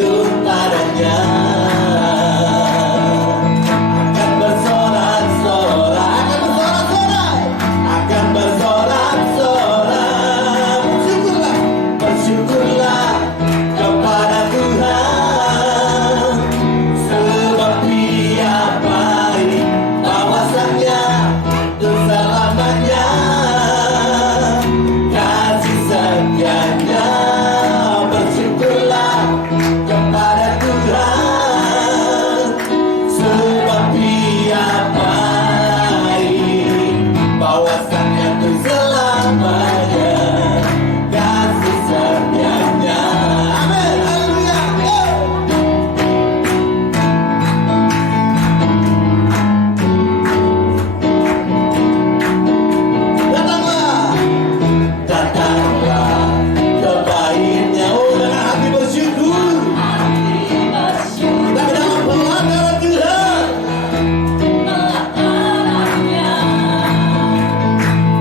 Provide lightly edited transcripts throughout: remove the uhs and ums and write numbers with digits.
berlindung padanya. Akan bersorak-sorai, akan bersorak-sorai. Bersyukurlah kepada Tuhan, sebab Dia baik, bahwasanya untuk selamanya kasih setianya. Bersyukurlah kepada Tuhan, sebab Dia baik, bahwasanya untuk selamanya kasih setianya. Amin, haleluya. Datanglah kebaiknya, oh dengan hati bersyukur. Kita dalam pelanggaran Tuhan,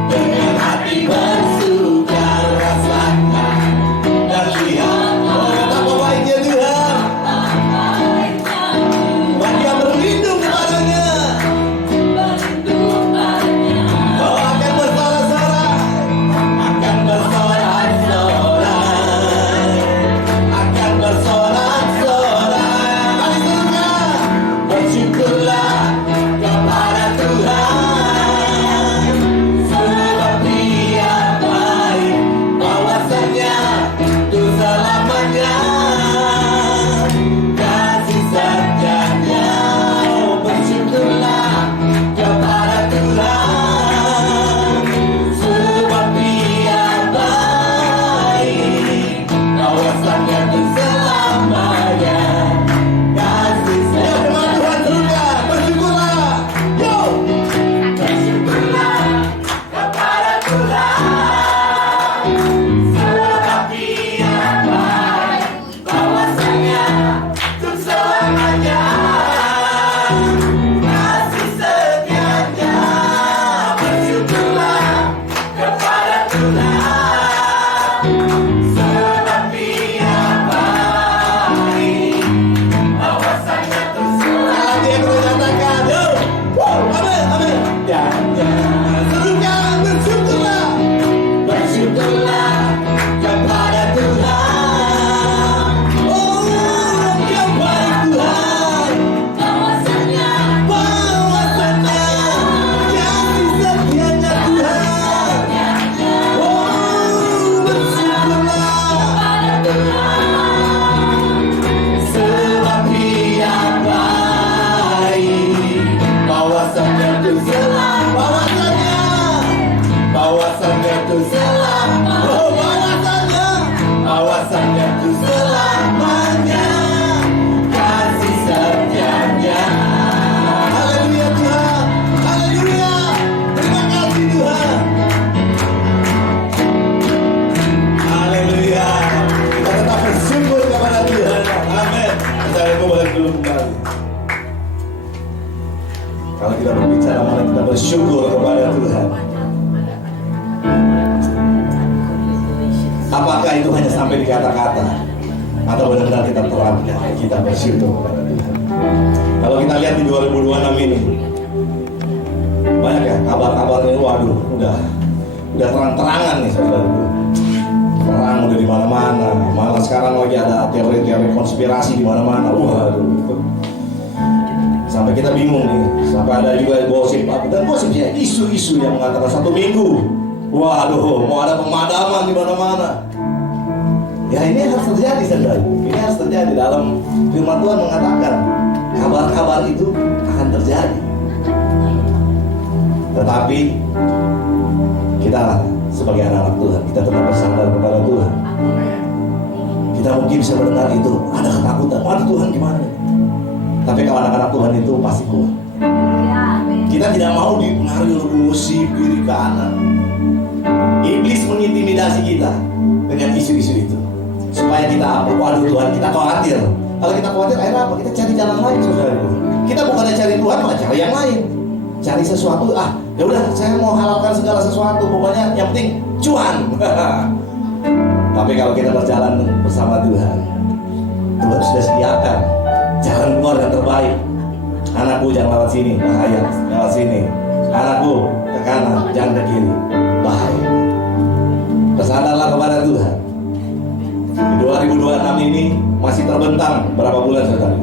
dengan hati bersuka rasakan dan lihat, oh betapa baiknya Tuhan. Dan Dia berlindung kepadanya. Oh akan bersorak-sorai, akan bersorak-sorai, akan bersorak-sorai. Mari serukan, bersyukurlah kepada Tuhan, sebab Dia baik, bahwasanya untuk selamanya kasih setianya. Bersyukurlah kepada Tuhan, sebab Dia baik, bahwasanya untuk selamanya kasih setianya. Tuhan bersyukurlah. Yo! Bersyukurlah kepada Tuhan, sebab Dia baik, bahwasanya untuk selamanya kasih setianya. Bersyukurlah kepada Tuhan, sebab Dia baik, bahwasanya untuk selamanya. Dia berkatakan, yo! Amin, amin. Ya, ya. Serukan, bersyukurlah. Bersyukurlah kepada Tuhan. Oh, Dia baik Tuhan, bahwasanya kasih setianya Tuhan. Oh, bersyukurlah, sebab Dia baik, bahwasanya untuk selamanya, bahwasanya untuk selamanya, oh bahwasanya untuk selamanya kasih setianya. Haleluya Tuhan, haleluya. Terima kasih Tuhan. Haleluya. Kita tetap bersyukur kepada Tuhan. Amin. Kita boleh dulu kembali. Kalau kita berbicara, mari kita bersyukur kepada Tuhan. Apakah itu hanya sampai di kata-kata, atau benar-benar kita terapkan, kita bersyukur kepada Tuhan? Kalau kita lihat di 2026 ini, banyak ya kabar-kabarnya. Waduh, udah terang-terangan nih saudara. Perang udah di mana-mana. Malah sekarang lagi ada teori-teori konspirasi di mana-mana. Waduh, sampai kita bingung nih. Sampai ada juga gosip, dan gosip ya, isu-isu yang mengatakan 1 minggu. Waduh, mau ada pemadaman di mana-mana. Ya ini harus terjadi saudara. Ini harus terjadi. Dalam firman Tuhan mengatakan kabar-kabar itu akan terjadi. Tetapi kita sebagai anak-anak Tuhan, kita tetap bersandar kepada Tuhan. Kita mungkin bisa mendengar itu ada ketakutan. Waduh Tuhan gimana? Tapi kalau anak-anak Tuhan itu pasti kuat. Kita tidak mau dipengaruhi oleh gosip kiri kanan. Iblis mengintimidasi kita dengan isu-isu itu, supaya kita apa? Waduh Tuhan, kita khawatir. Kalau kita khawatir, akhirnya apa? Kita cari jalan lain, saudaraku. Kita bukannya cari Tuhan, malah cari yang lain. Cari sesuatu, ya udah, saya mau halalkan segala sesuatu. Pokoknya yang penting cuan. Tapi kalau kita berjalan bersama Tuhan, Tuhan sudah Anakku jangan lewat sini, bahaya. Lewat sini. Anakku ke kanan, jangan ke kiri, bahaya. Bersandarlah kepada Tuhan. Di 2026 ini masih terbentang berapa bulan saudara?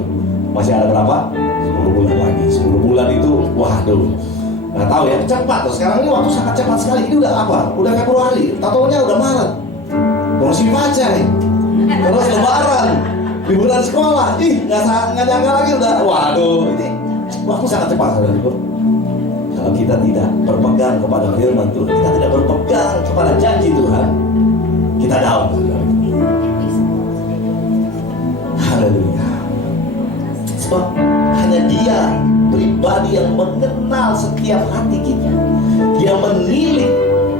Masih ada berapa? 10 bulan lagi. 10 bulan itu, waduh. Nggak tahu ya, cepat tuh. Sekarang ini waktu sangat cepat sekali. Ini udah apa? Udah Februari. Tatonya udah Maret. Musim pacai. Terus Lebaran. Liburan sekolah. Nggak nyangka lagi udah. Waduh, ini waktu sangat cepat saudara. Kalau kita tidak berpegang kepada firman Tuhan, kita tidak berpegang kepada janji Tuhan, kita down. Haleluya. Sebab hanya Dia pribadi yang mengenal setiap hati kita. Dia menilik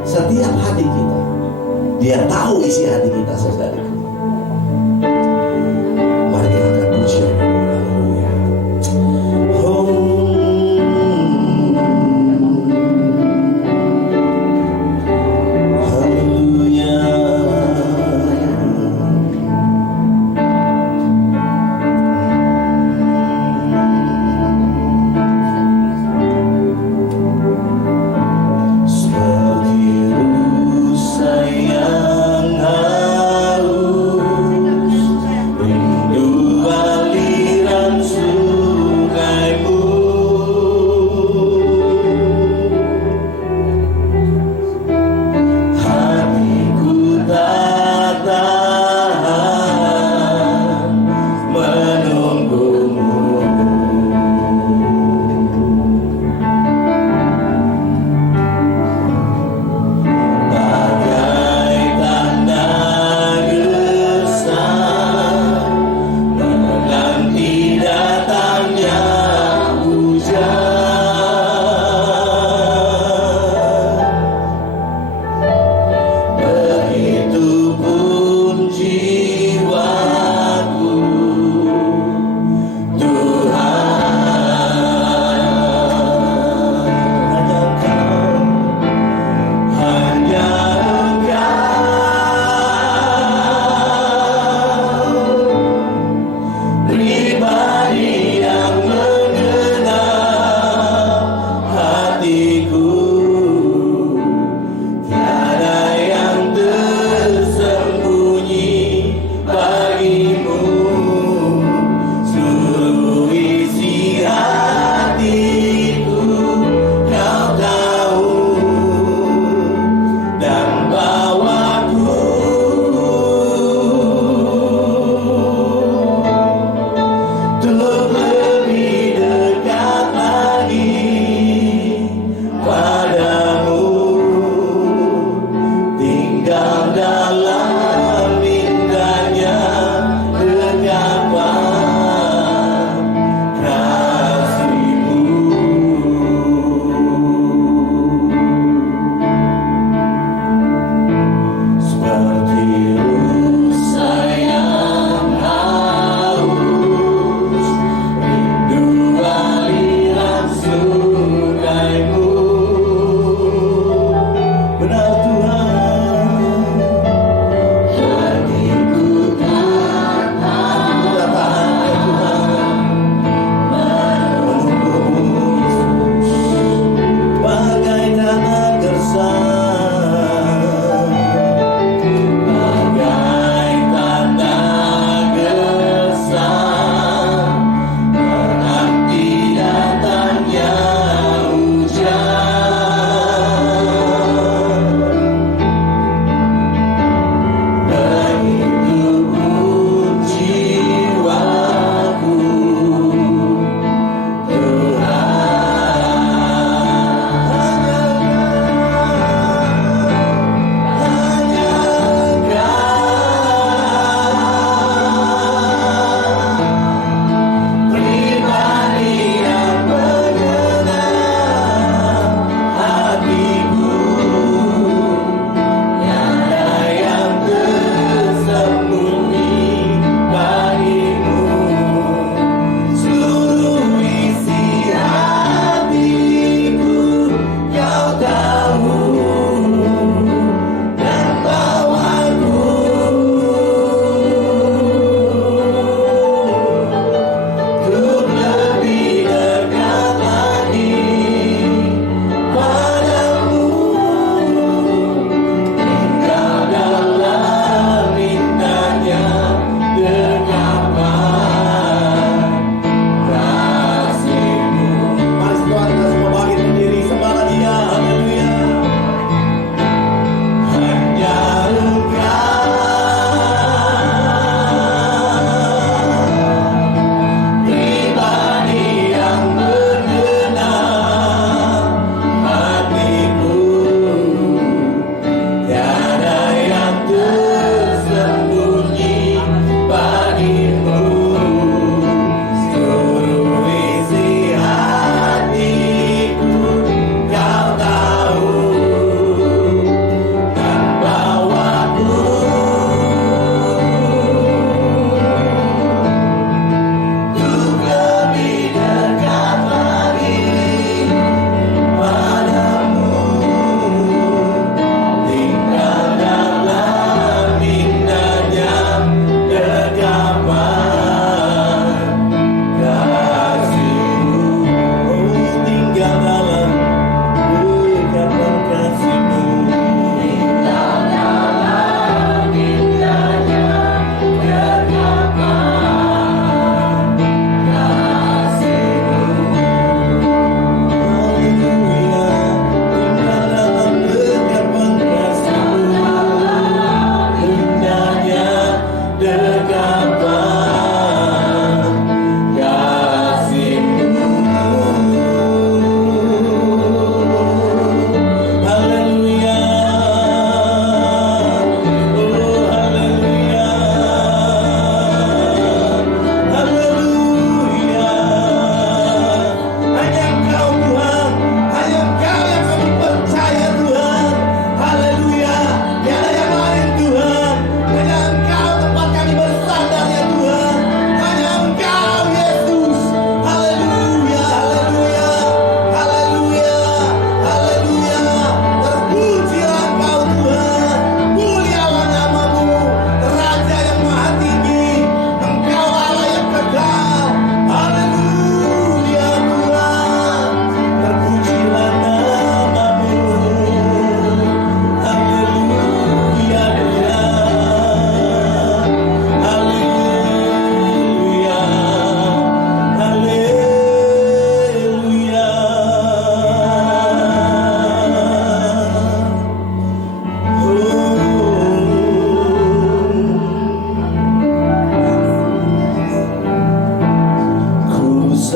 setiap hati kita. Dia tahu isi hati kita, saudaraku. Mari kita akan puji. Haleluya. Seperti rusa yang harum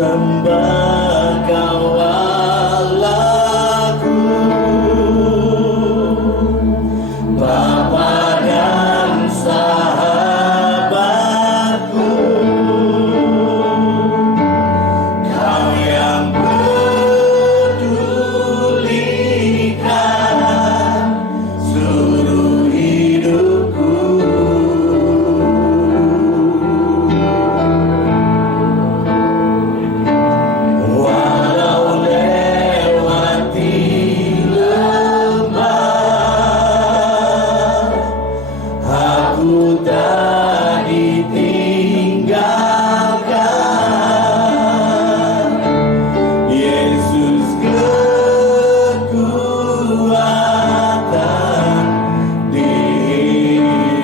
sembah Kau Allahku, Bapa dan sahabatku, Kau yang pedulikan seluruh hidupku. Walau lewati lembah, aku tak ditinggalkan. Yesus kekuatan di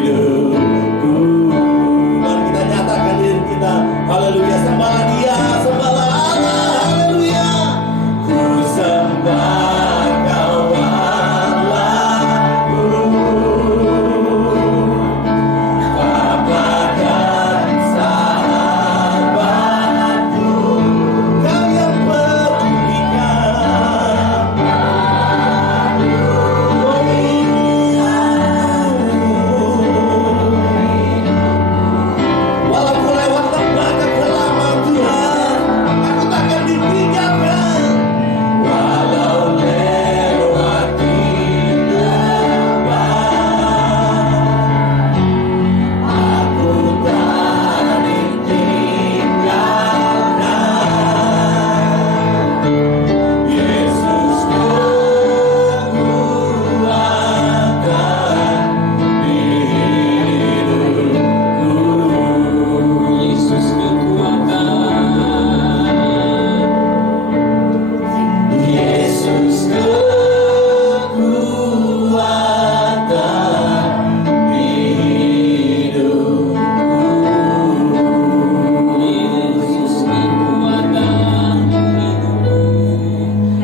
hidupku. Mari kita nyatakan diri kita. Haleluya, sembahlah Dia, sembahlah Allah. Haleluya. Ku sembah Kau Allahku, Bapa dan sahabatku, Kau yang pedulikan. Walaupun lewat lembah kekelaman Tuhan, aku takkan ditinggalkan. Walau lewati lembah, aku tak ditinggalkan. Yesus kekuatan di hidupku. Yesus kekuatan. Yesus kekuatan di hidupku. Yesus kekuatan.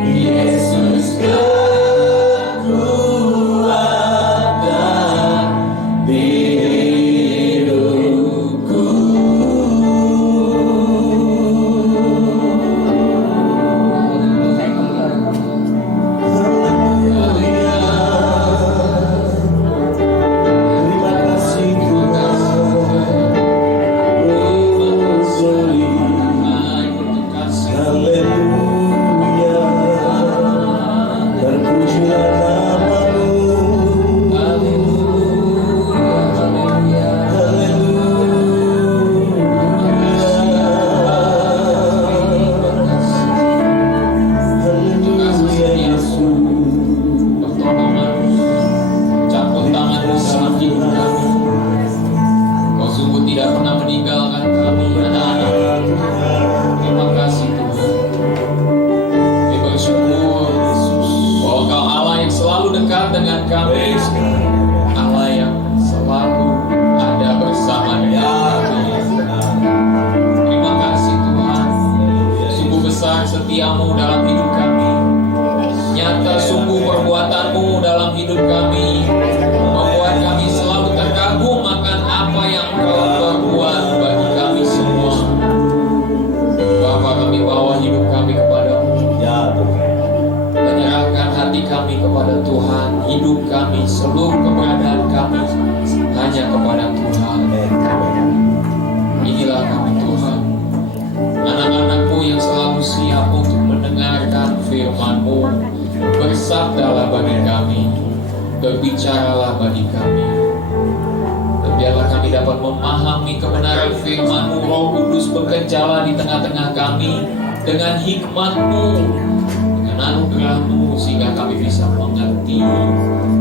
Yesus kekuatan di hidupku. Haleluya. Terima kasih Tuhan. Oh, sorry. Haleluya. Terpujilah nama-Mu. Haleluya Yesus. Campur tangan-Mu dalam hidup kami. Kau sungguh tidak pernah meninggalkan kami, anak-anak. Terima kasih Tuhan. Kami bersyukur bahwa Kau Allah yang selalu dekat dengan kami, Allah yang selalu ada bersama dengan kami. Terima kasih Tuhan. Sungguh besar setiamu dalam hidup kami. Nyata sungguh perbuatan-Mu dalam hidup kami, membuat kami selalu terkagum akan apa yang Kau perbuat bagi kami semua. Bapa, kami bawa hidup kami kepada-Mu, Ya Tuhan. menyerahkan hati kami kepada Tuhan, hidup kami, seluruh keberadaan kami hanya kepada Tuhan. Inilah kami Tuhan, anak-anak-Mu yang selalu siap untuk mendengarkan firman-Mu. Bersabdalah bagi kami, berbicaralah bagi kami. Dan biarlah kami dapat memahami kebenaran firman-Mu. Roh Kudus bekerjalah di tengah-tengah kami dengan hikmat-Mu, dengan anugerah-Mu, sehingga kami bisa mengerti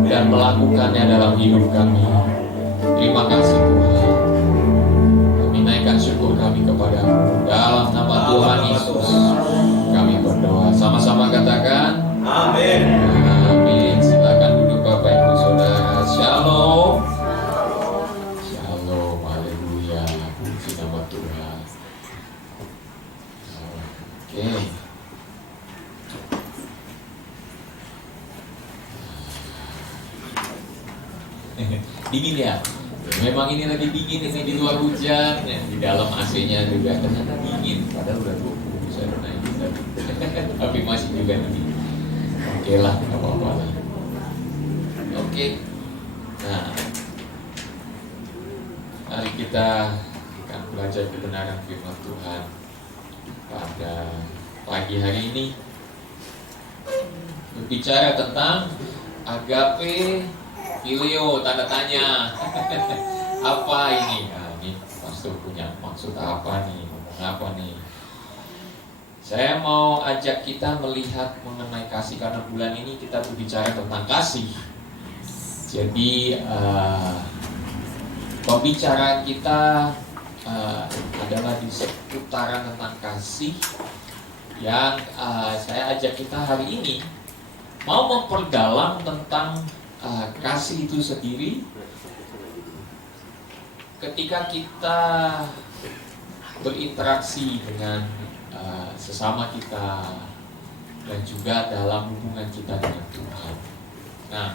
dan melakukannya dalam hidup kami. Terima kasih Tuhan. Kami naikkan syukur kami kepada-Mu. Dalam nama Tuhan Yesus kami berdoa. Sama-sama katakan Amin. amin. Silakan duduk Bapak Ibu Saudara. Shalom. Shalom. Haleluya. Puji nama Tuhan. Oke. Dingin ya? Memang ini lagi dingin, ini di luar hujan, ya, di dalam AC-nya juga ternyata dingin. Padahal udah 20 saya naik tapi masih juga dingin. Oke lah, nggak apa-apa lah. Oke, nah mari kita akan belajar kebenaran firman Tuhan pada pagi hari ini. Berbicara tentang agape filio, tanda tanya. Apa ini? Nah, ini pastor punya maksud apa nih? Ngomong apa nih? Saya mau ajak kita melihat mengenai kasih, karena bulan ini kita berbicara tentang kasih. Jadi pembicaraan kita adalah di seputaran tentang kasih, yang saya ajak kita hari ini mau memperdalam tentang kasih itu sendiri. Ketika kita berinteraksi dengan sesama kita dan juga dalam hubungan kita dengan Tuhan. Nah,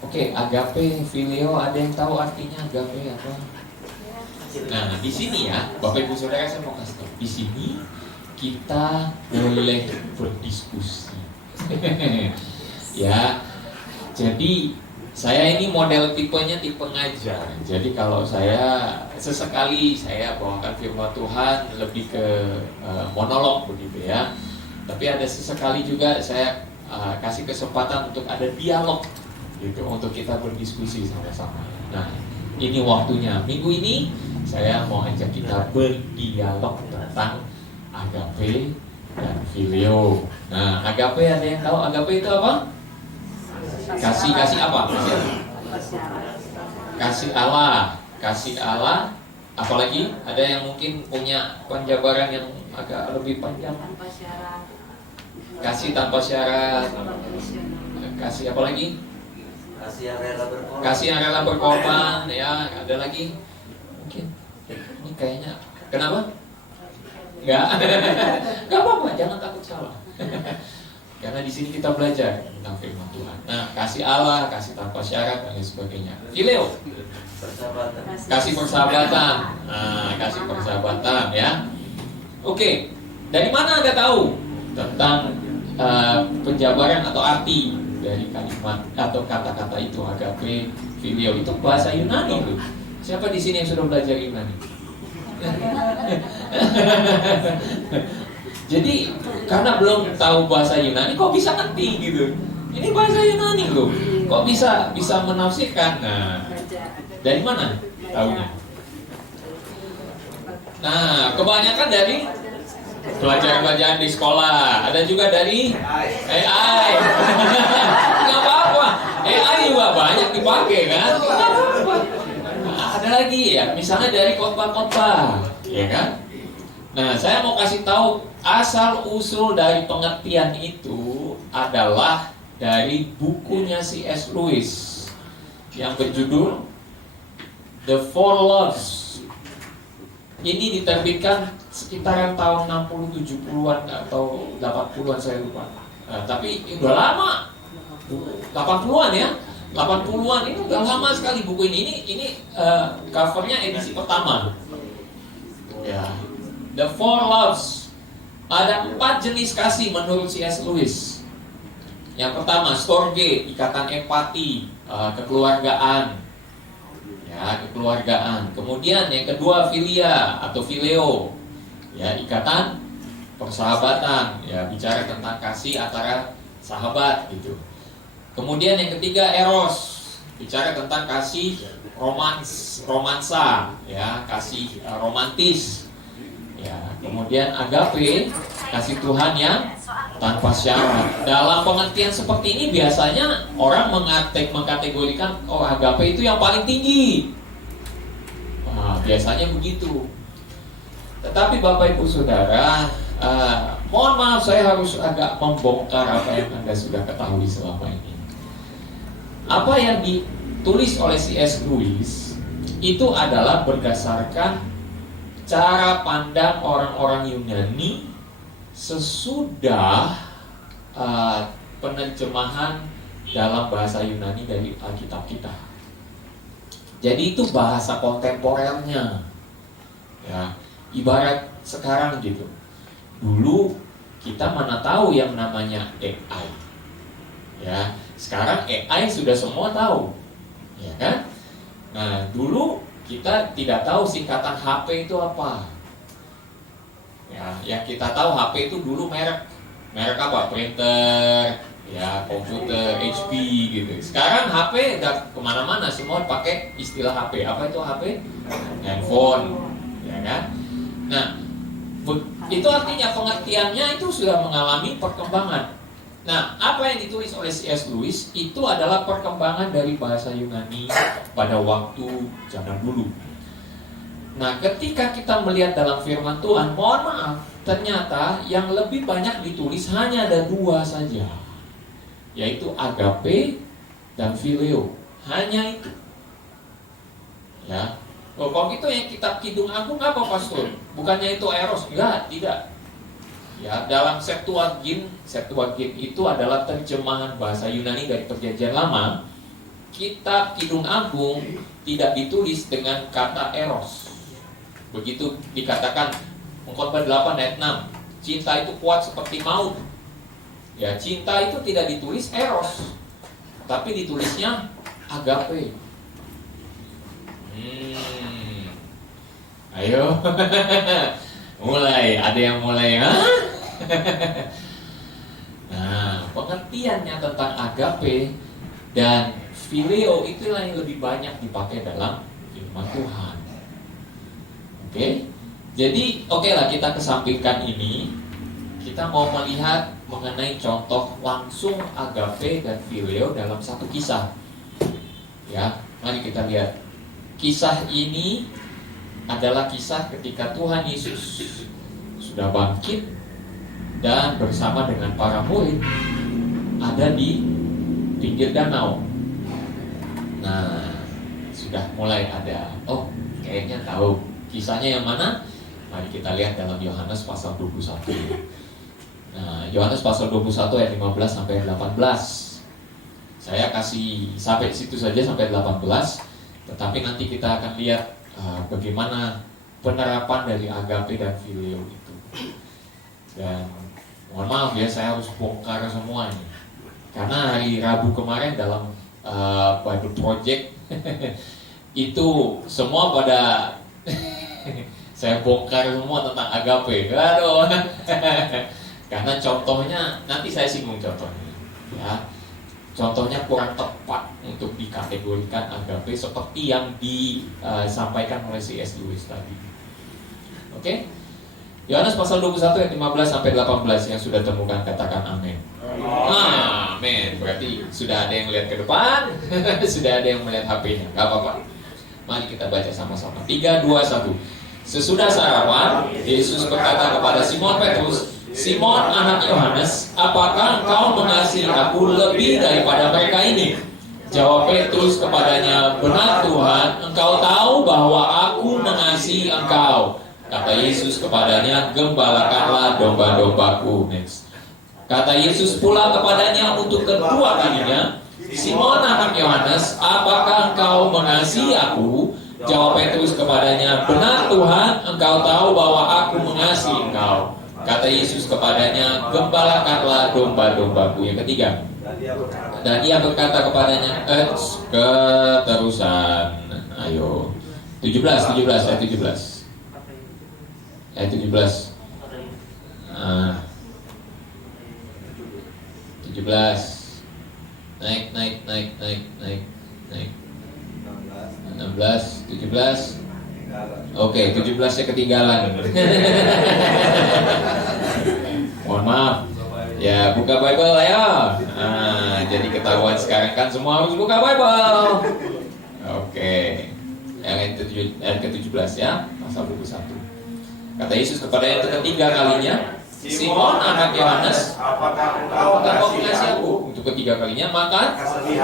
oke, agape filio, ada yang tahu artinya agape apa? Nah, di sini ya, Bapak Ibu Saudara, saya mau kasih tahu. Di sini kita boleh berdiskusi. Ya, jadi saya ini model tipenya tipe ngajar. Jadi kalau saya sesekali saya bawakan firman Tuhan lebih ke monolog begitu ya. Tapi ada sesekali juga saya kasih kesempatan untuk ada dialog gitu, untuk kita berdiskusi sama-sama. Nah, ini waktunya. Minggu ini saya mau ajak kita berdialog tentang agape dan filio. Nah, agape, ada yang tahu agape itu apa? Kasih apa? Kasih Allah. Apalagi ada yang mungkin punya penjabaran yang agak lebih panjang. Kasih tanpa syarat. Kasih apa lagi? Kasih yang rela berkorban. Ya, ada lagi? Mungkin ini kayaknya. Kenapa? Enggak. Enggak apa-apa, jangan takut salah. Karena di sini kita belajar tentang firman Tuhan. Nah, kasih Allah, kasih tanpa syarat dan lain sebagainya. Filio, kasih persahabatan. Nah, kasih persahabatan ya. Oke, dari mana Anda tahu tentang penjabaran atau arti dari kalimat atau kata-kata itu agape, filio? Itu bahasa Yunani loh. Siapa di sini yang sudah belajar Yunani? Jadi karena belum tahu bahasa Yunani, kok bisa ngerti gitu? Ini bahasa Yunani loh, kok bisa menafsirkan? Nah, dari mana tahunya? Nah, kebanyakan dari pelajaran-pelajaran di sekolah. Ada juga dari AI. Nggak apa-apa, AI juga banyak dipakai kan? Nggak apa-apa. Nah, ada lagi ya, misalnya dari khotbah-khotbah, ya kan? Nah, saya mau kasih tahu asal usul dari pengertian itu adalah dari bukunya C.S. Lewis yang berjudul The Four Loves. Ini diterbitkan sekitaran tahun 60-70-an atau 80-an, saya lupa. Nah, tapi udah lama, 80-an ya. 80-an ini udah lama sekali buku ini. Ini covernya edisi pertama. Ya. The Four Loves. Ada 4 jenis kasih menurut C.S. Lewis. Yang pertama, storge, ikatan empati, kekeluargaan. Ya, kekeluargaan. Kemudian yang kedua, philia atau phileo. Ya, ikatan persahabatan. Ya, bicara tentang kasih antara sahabat gitu. Kemudian yang ketiga, eros. Bicara tentang kasih romansa, ya, kasih romantis. Ya, kemudian agape, kasih Tuhan yang tanpa syarat. Dalam pengertian seperti ini biasanya orang mengkategorikan agape itu yang paling tinggi. Nah, biasanya begitu. Tetapi Bapak Ibu Saudara, mohon maaf saya harus agak membongkar apa yang Anda sudah ketahui selama ini. Apa yang ditulis oleh C.S. Lewis itu adalah berdasarkan cara pandang orang-orang Yunani sesudah penerjemahan dalam bahasa Yunani dari Alkitab kita. Jadi itu bahasa kontemporernya. Ya, ibarat sekarang gitu. Dulu kita mana tahu yang namanya AI. Ya, sekarang AI sudah semua tahu. Ya kan? Nah, dulu kita tidak tahu singkatan HP itu apa. Ya, yang kita tahu HP itu dulu merek apa? Printer, ya, komputer, HP gitu. Sekarang HP udah kemana-mana, semua pakai istilah HP. Apa itu HP? Handphone, ya kan? Nah, itu artinya pengertiannya itu sudah mengalami perkembangan. Nah, apa yang ditulis oleh C.S. Lewis itu adalah perkembangan dari bahasa Yunani pada waktu zaman dulu. Nah, ketika kita melihat dalam firman Tuhan, mohon maaf, ternyata yang lebih banyak ditulis hanya ada dua saja, yaitu agape dan phileo. Hanya itu. Ya. Oh, kalau gitu yang kitab Kidung Agung apa, Pastor? Bukannya itu eros? Enggak, tidak. Ya, dalam Septuagint itu adalah terjemahan bahasa Yunani dari Perjanjian Lama. Kitab Kidung Agung tidak ditulis dengan kata eros. Begitu dikatakan Pengkhotbah 8 ayat 6, cinta itu kuat seperti maut. Ya, cinta itu tidak ditulis eros, tapi ditulisnya agape. Ayo. Mulai, ada yang mulai, ha? Nah, pengertiannya tentang agape dan phileo itulah yang lebih banyak dipakai dalam firman Tuhan. Oke? Jadi, oke lah, kita kesampingkan ini. Kita mau melihat mengenai contoh langsung agape dan phileo dalam satu kisah. Ya, mari kita lihat. Kisah ini adalah kisah ketika Tuhan Yesus sudah bangkit dan bersama dengan para murid ada di pinggir danau. Nah, sudah mulai ada, oh kayaknya tahu kisahnya yang mana? Mari kita lihat dalam Yohanes pasal 21. Nah, Yohanes pasal 21 ayat 15 sampai 18. Saya kasih sampai situ saja sampai 18, tetapi nanti kita akan lihat bagaimana penerapan dari agape dan phileo itu. Dan mohon maaf ya, saya harus bongkar semua ini, karena hari Rabu kemarin dalam Bible Project itu semua pada saya bongkar semua tentang agape. Aduh. Karena contohnya nanti saya singgung contohnya. Ya. Contohnya kurang tepat untuk dikategorikan agape seperti yang disampaikan oleh C.S. Lewis tadi. Oke? Yohanes pasal 21 ayat 15 sampai 18 yang sudah temukan katakan amin. Amin. Berarti sudah ada yang melihat ke depan, sudah ada yang melihat HP-nya. Gak apa-apa. Mari kita baca sama-sama. 3, 2, 1. Sesudah sarapan, Yesus berkata kepada Simon Petrus, Simon anak Yohanes, apakah engkau mengasihi aku lebih daripada mereka ini? Jawab Petrus kepadanya, benar Tuhan, engkau tahu bahwa aku mengasihi engkau. Kata Yesus kepadanya, gembalakanlah domba-dombaku. Next. Kata Yesus pula kepadanya untuk kedua kalinya, Simon anak Yohanes, apakah engkau mengasihi aku? Jawab Petrus kepadanya, benar Tuhan, engkau tahu bahwa aku mengasihi engkau. Kata Yesus kepadanya, gembalakanlah domba-dombaku. Yang ketiga, dan ia berkata kepadanya, keterusan. Ayo, 17 ayat 17. Ayat 17. 17. Naik. 16, 17. Oke, 17-nya ketinggalan. Mohon maaf. Ya, buka Bible ya. Jadi ketahuan sekarang kan semua harus buka Bible. Oke. Yang ke-17 ya, pasal 21. Kata Yesus kepada yang ketiga kalinya, Simon anak Yohanes, apakah engkau mengasihi aku? Untuk ketiga kalinya, maka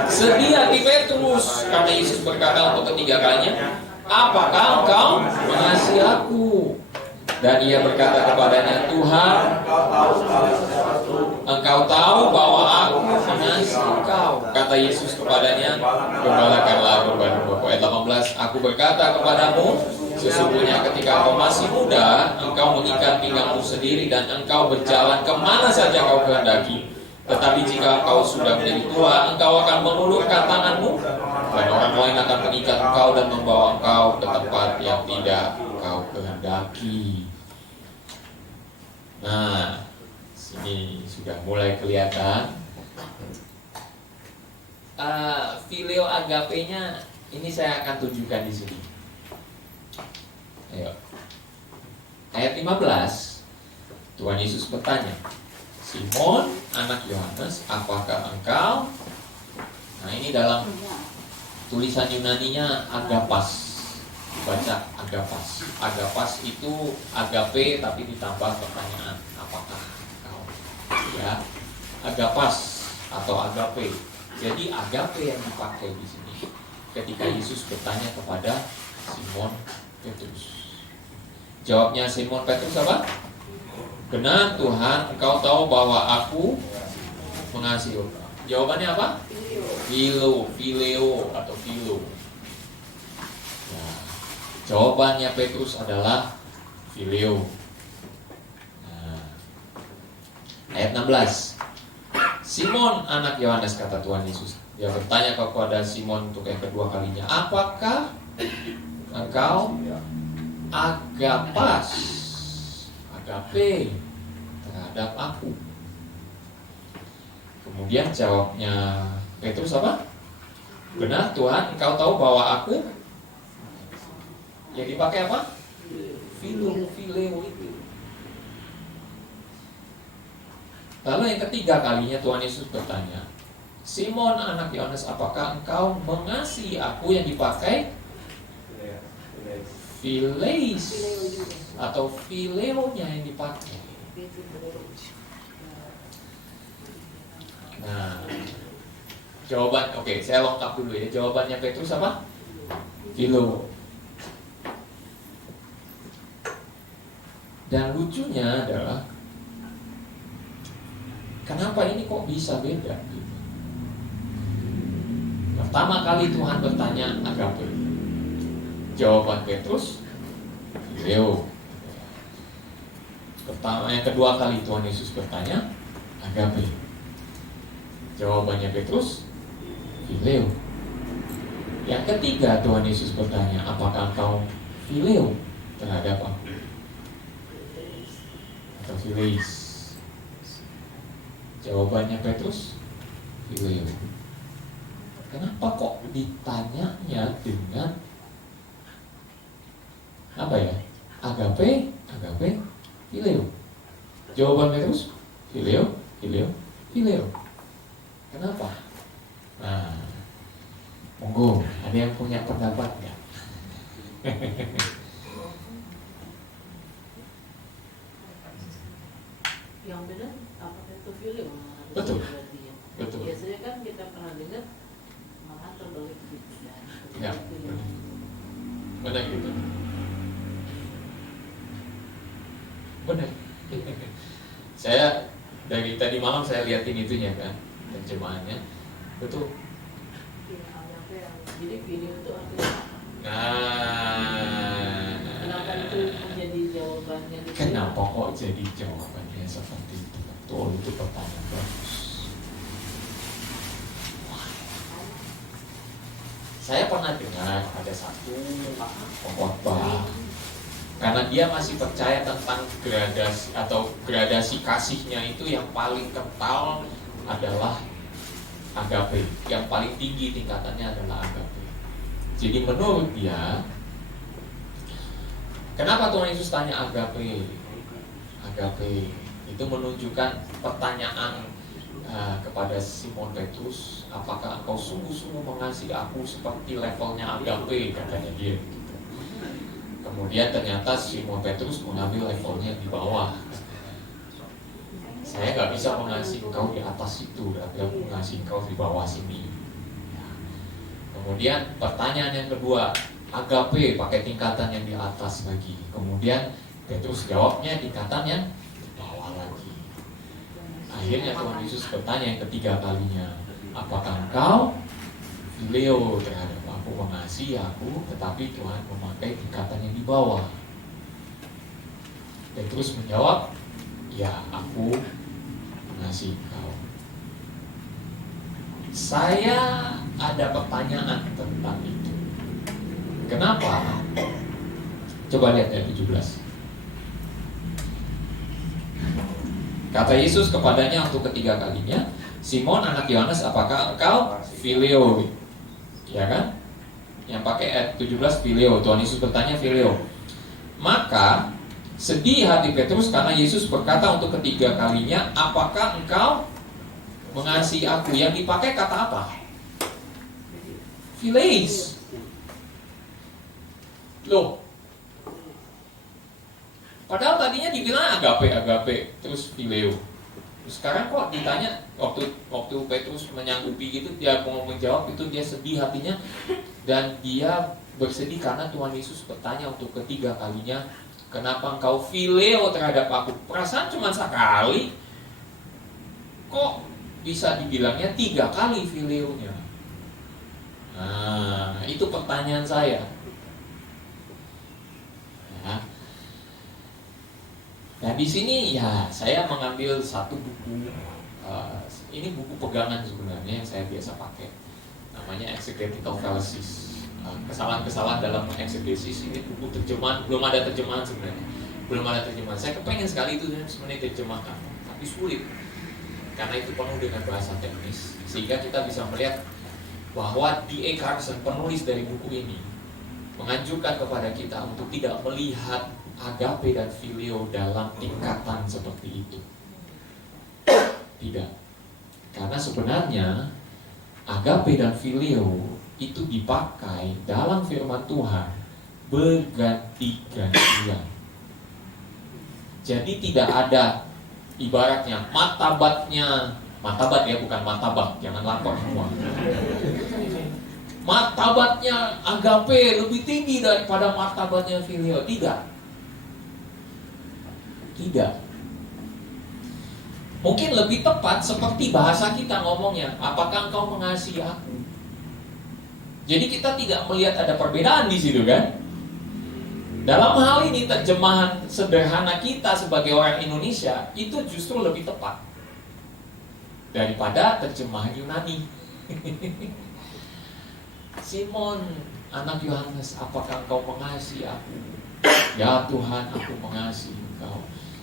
sedia di Petrus. Kata Yesus berkata untuk ketiga kalinya, apakah engkau mengasihi aku? Dan ia berkata kepadanya, Tuhan, engkau tahu bahwa aku mengasihi engkau. Kata kata Yesus kepadanya, gembalakanlah domba-dombaku. Ayat 18, aku berkata kepadamu, sesungguhnya ketika engkau masih muda, engkau mengikat pinggangmu sendiri dan engkau berjalan kemana saja kau kehendaki. Tetapi jika engkau sudah menjadi tua, engkau akan mengulurkan tanganmu, dan orang lain akan mengikat engkau dan membawa engkau ke tempat yang tidak engkau kehendaki. Nah, sini sudah mulai kelihatan. Filio agape-nya ini saya akan tunjukkan di sini. Ayo. Ayat 15. Tuhan Yesus bertanya, Simon, anak Yohanes, apakah engkau? Nah, ini dalam tulisan Yunaninya agapas. Baca agapas. Agapas itu agape tapi ditambah pertanyaan, apakah engkau? Ya. Agapas atau agape. Jadi agape yang dipakai di sini ketika Yesus bertanya kepada Simon Petrus. Jawabnya Simon Petrus apa? Benar Tuhan, engkau tahu bahwa aku mengasihi engkau. Jawabannya apa? Phileo atau philo. Ya. Jawabannya Petrus adalah phileo. Nah. Ayat 16. Simon anak Yohanes, kata Tuhan Yesus. Dia bertanya kepada Simon untuk yang kedua kalinya, apakah engkau agape terhadap aku? Kemudian jawabnya Petrus apa? Benar Tuhan, engkau tahu bahwa aku. Yang dipakai apa? Phileo itu. Lalu yang ketiga kalinya Tuhan Yesus bertanya, Simon anak Yohanes, apakah engkau mengasihi aku? Yang dipakai phileis atau phileo-nya yang dipakai. Nah, jawaban, oke, saya lengkap dulu ya. Jawabannya Petrus apa? Philo. Dan lucunya adalah kenapa ini kok bisa beda? Pertama kali Tuhan bertanya agape. Jawaban Petrus, phileo. Yang kedua kali Tuhan Yesus bertanya agape. Jawabannya Petrus, phileo. Yang ketiga Tuhan Yesus bertanya, apakah engkau phileo terhadap aku? Atau phileis? Jawabannya Petrus, phileo. Kenapa kok ditanyanya dengan apa ya? Agape, phileo. Jawaban Petrus, phileo. Kenapa? Nah, monggo, ada yang punya pendapat nggak? Yang benar apakah itu phileo? Betul. Biasanya kan kita pernah dengar malah terbalik gitu kan. Ya, benar gitu. Benar. Saya dari tadi malam saya liatin itunya kan, terjemahannya. Betul. Jadi video itu artinya Nah, kenapa itu menjadi jawabannya? kenapa kok jadi jawabannya seperti itu? Betul, itu pertanyaan bagus. Saya pernah dengar ada satu pengkhotbah, karena dia masih percaya tentang gradasi atau gradasi kasihnya itu yang paling kental adalah agape, yang paling tinggi tingkatannya adalah agape. Jadi menurut dia, kenapa Tuhan Yesus tanya agape? Agape itu menunjukkan pertanyaan kepada Simon Petrus, apakah engkau sungguh-sungguh mengasihi aku seperti levelnya agape, katanya dia. Kemudian ternyata Simon Petrus mengambil levelnya di bawah. Saya nggak bisa mengasihi engkau di atas itu, tapi aku mengasihi engkau di bawah sini. Kemudian pertanyaan yang kedua, agape pakai tingkatan yang di atas lagi. Kemudian Petrus jawabnya tingkatan yang di bawah lagi. Akhirnya Tuhan Yesus bertanya yang ketiga kalinya, apakah engkau phileo terhadap aku, mengasihi aku? Tetapi Tuhan memakai tingkatan yang di bawah. Petrus menjawab, ya, aku mengasihi engkau. Saya ada pertanyaan tentang itu. Kenapa? Coba lihat ayat 17. Kata Yesus kepadanya untuk ketiga kalinya, Simon anak Yohanes, apakah engkau phileo? Ya kan? Yang pakai ayat 17 phileo. Tuhan Yesus bertanya phileo. Maka sedih hati Petrus karena Yesus berkata untuk ketiga kalinya, apakah engkau mengasihi aku? Yang dipakai kata apa? Phileis. Loh, padahal tadinya dibilang agape, terus phileo. Sekarang kok ditanya, waktu Petrus menyanggupi gitu, dia mau menjawab itu, dia sedih hatinya. Dan dia bersedih karena Tuhan Yesus bertanya untuk ketiga kalinya, kenapa engkau phileo terhadap aku? Perasaan cuma sekali, kok bisa dibilangnya 3 kali phileonya? Nah, itu pertanyaan saya. Nah, di sini ya saya mengambil satu buku. Ini buku pegangan sebenarnya yang saya biasa pakai. Namanya Exegetical Fallacies. Kesalahan-kesalahan dalam eksegesis. Ini buku terjemahan, belum ada terjemahan sebenarnya. Belum ada terjemahan. Saya kepengen sekali itu sebenarnya terjemahkan, tapi sulit. Karena itu penuh dengan bahasa teknis, sehingga kita bisa melihat bahwa D.A. Carson, penulis dari buku ini, menganjurkan kepada kita untuk tidak melihat agape dan phileo dalam tingkatan seperti itu. Tidak. Karena sebenarnya agape dan phileo itu dipakai dalam firman Tuhan berganti-gantian. Jadi tidak ada ibaratnya martabat ya, bukan martabat, jangan lapor semua. Martabatnya agape lebih tinggi daripada martabatnya phileo. Tidak. Mungkin lebih tepat seperti bahasa kita ngomongnya, apakah engkau mengasihi aku? Jadi kita tidak melihat ada perbedaan di situ kan? Dalam hal ini terjemahan sederhana kita sebagai orang Indonesia itu justru lebih tepat daripada terjemahan Yunani. Simon anak Yohanes, apakah engkau mengasihi aku? Ya Tuhan, aku mengasihi engkau.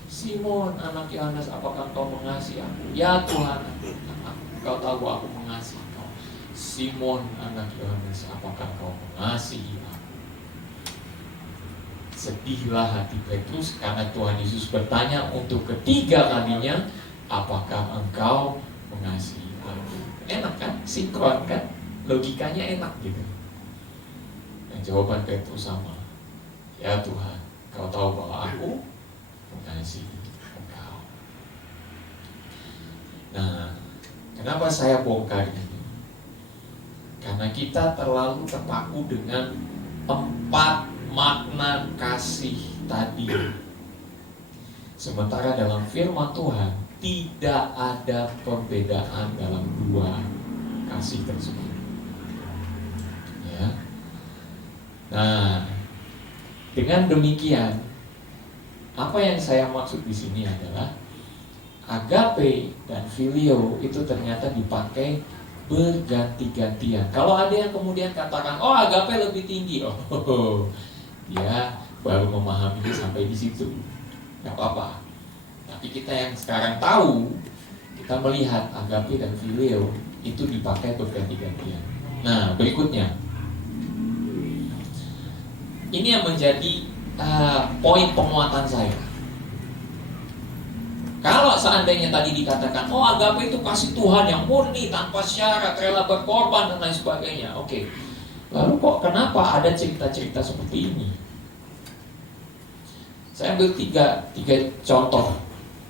Simon anak Yohanes, apakah engkau mengasihi aku? Ya Tuhan, engkau tahu aku mengasihi engkau. Simon anak Yohanes, apakah engkau mengasihi aku? Sedihlah hati Petrus karena Tuhan Yesus bertanya untuk ketiga kalinya, apakah engkau mengasihi aku? Enak kan? Sinkron kan? Logikanya enak gitu. Dan jawaban Petrus sama. Ya Tuhan, engkau tahu bahwa aku mengasihi engkau. Nah, kenapa saya bongkar ini? Karena kita terlalu terpaku dengan 4 makna kasih tadi. Sementara dalam firman Tuhan tidak ada perbedaan dalam 2 kasih tersebut. Ya. Nah, dengan demikian, apa yang saya maksud di sini adalah agape dan phileo itu ternyata dipakai berganti-gantian. Kalau ada yang kemudian katakan, oh agape lebih tinggi, dia baru memahaminya sampai di situ, nggak apa-apa. Tapi kita yang sekarang tahu, kita melihat agape dan phileo itu dipakai berganti-gantian. Nah, berikutnya, ini yang menjadi poin penguatan saya. Kalau seandainya tadi dikatakan, oh agape itu kasih Tuhan yang murni, tanpa syarat, rela berkorban dan lain sebagainya. Oke. Lalu kok kenapa ada cerita-cerita seperti ini? Saya ambil tiga contoh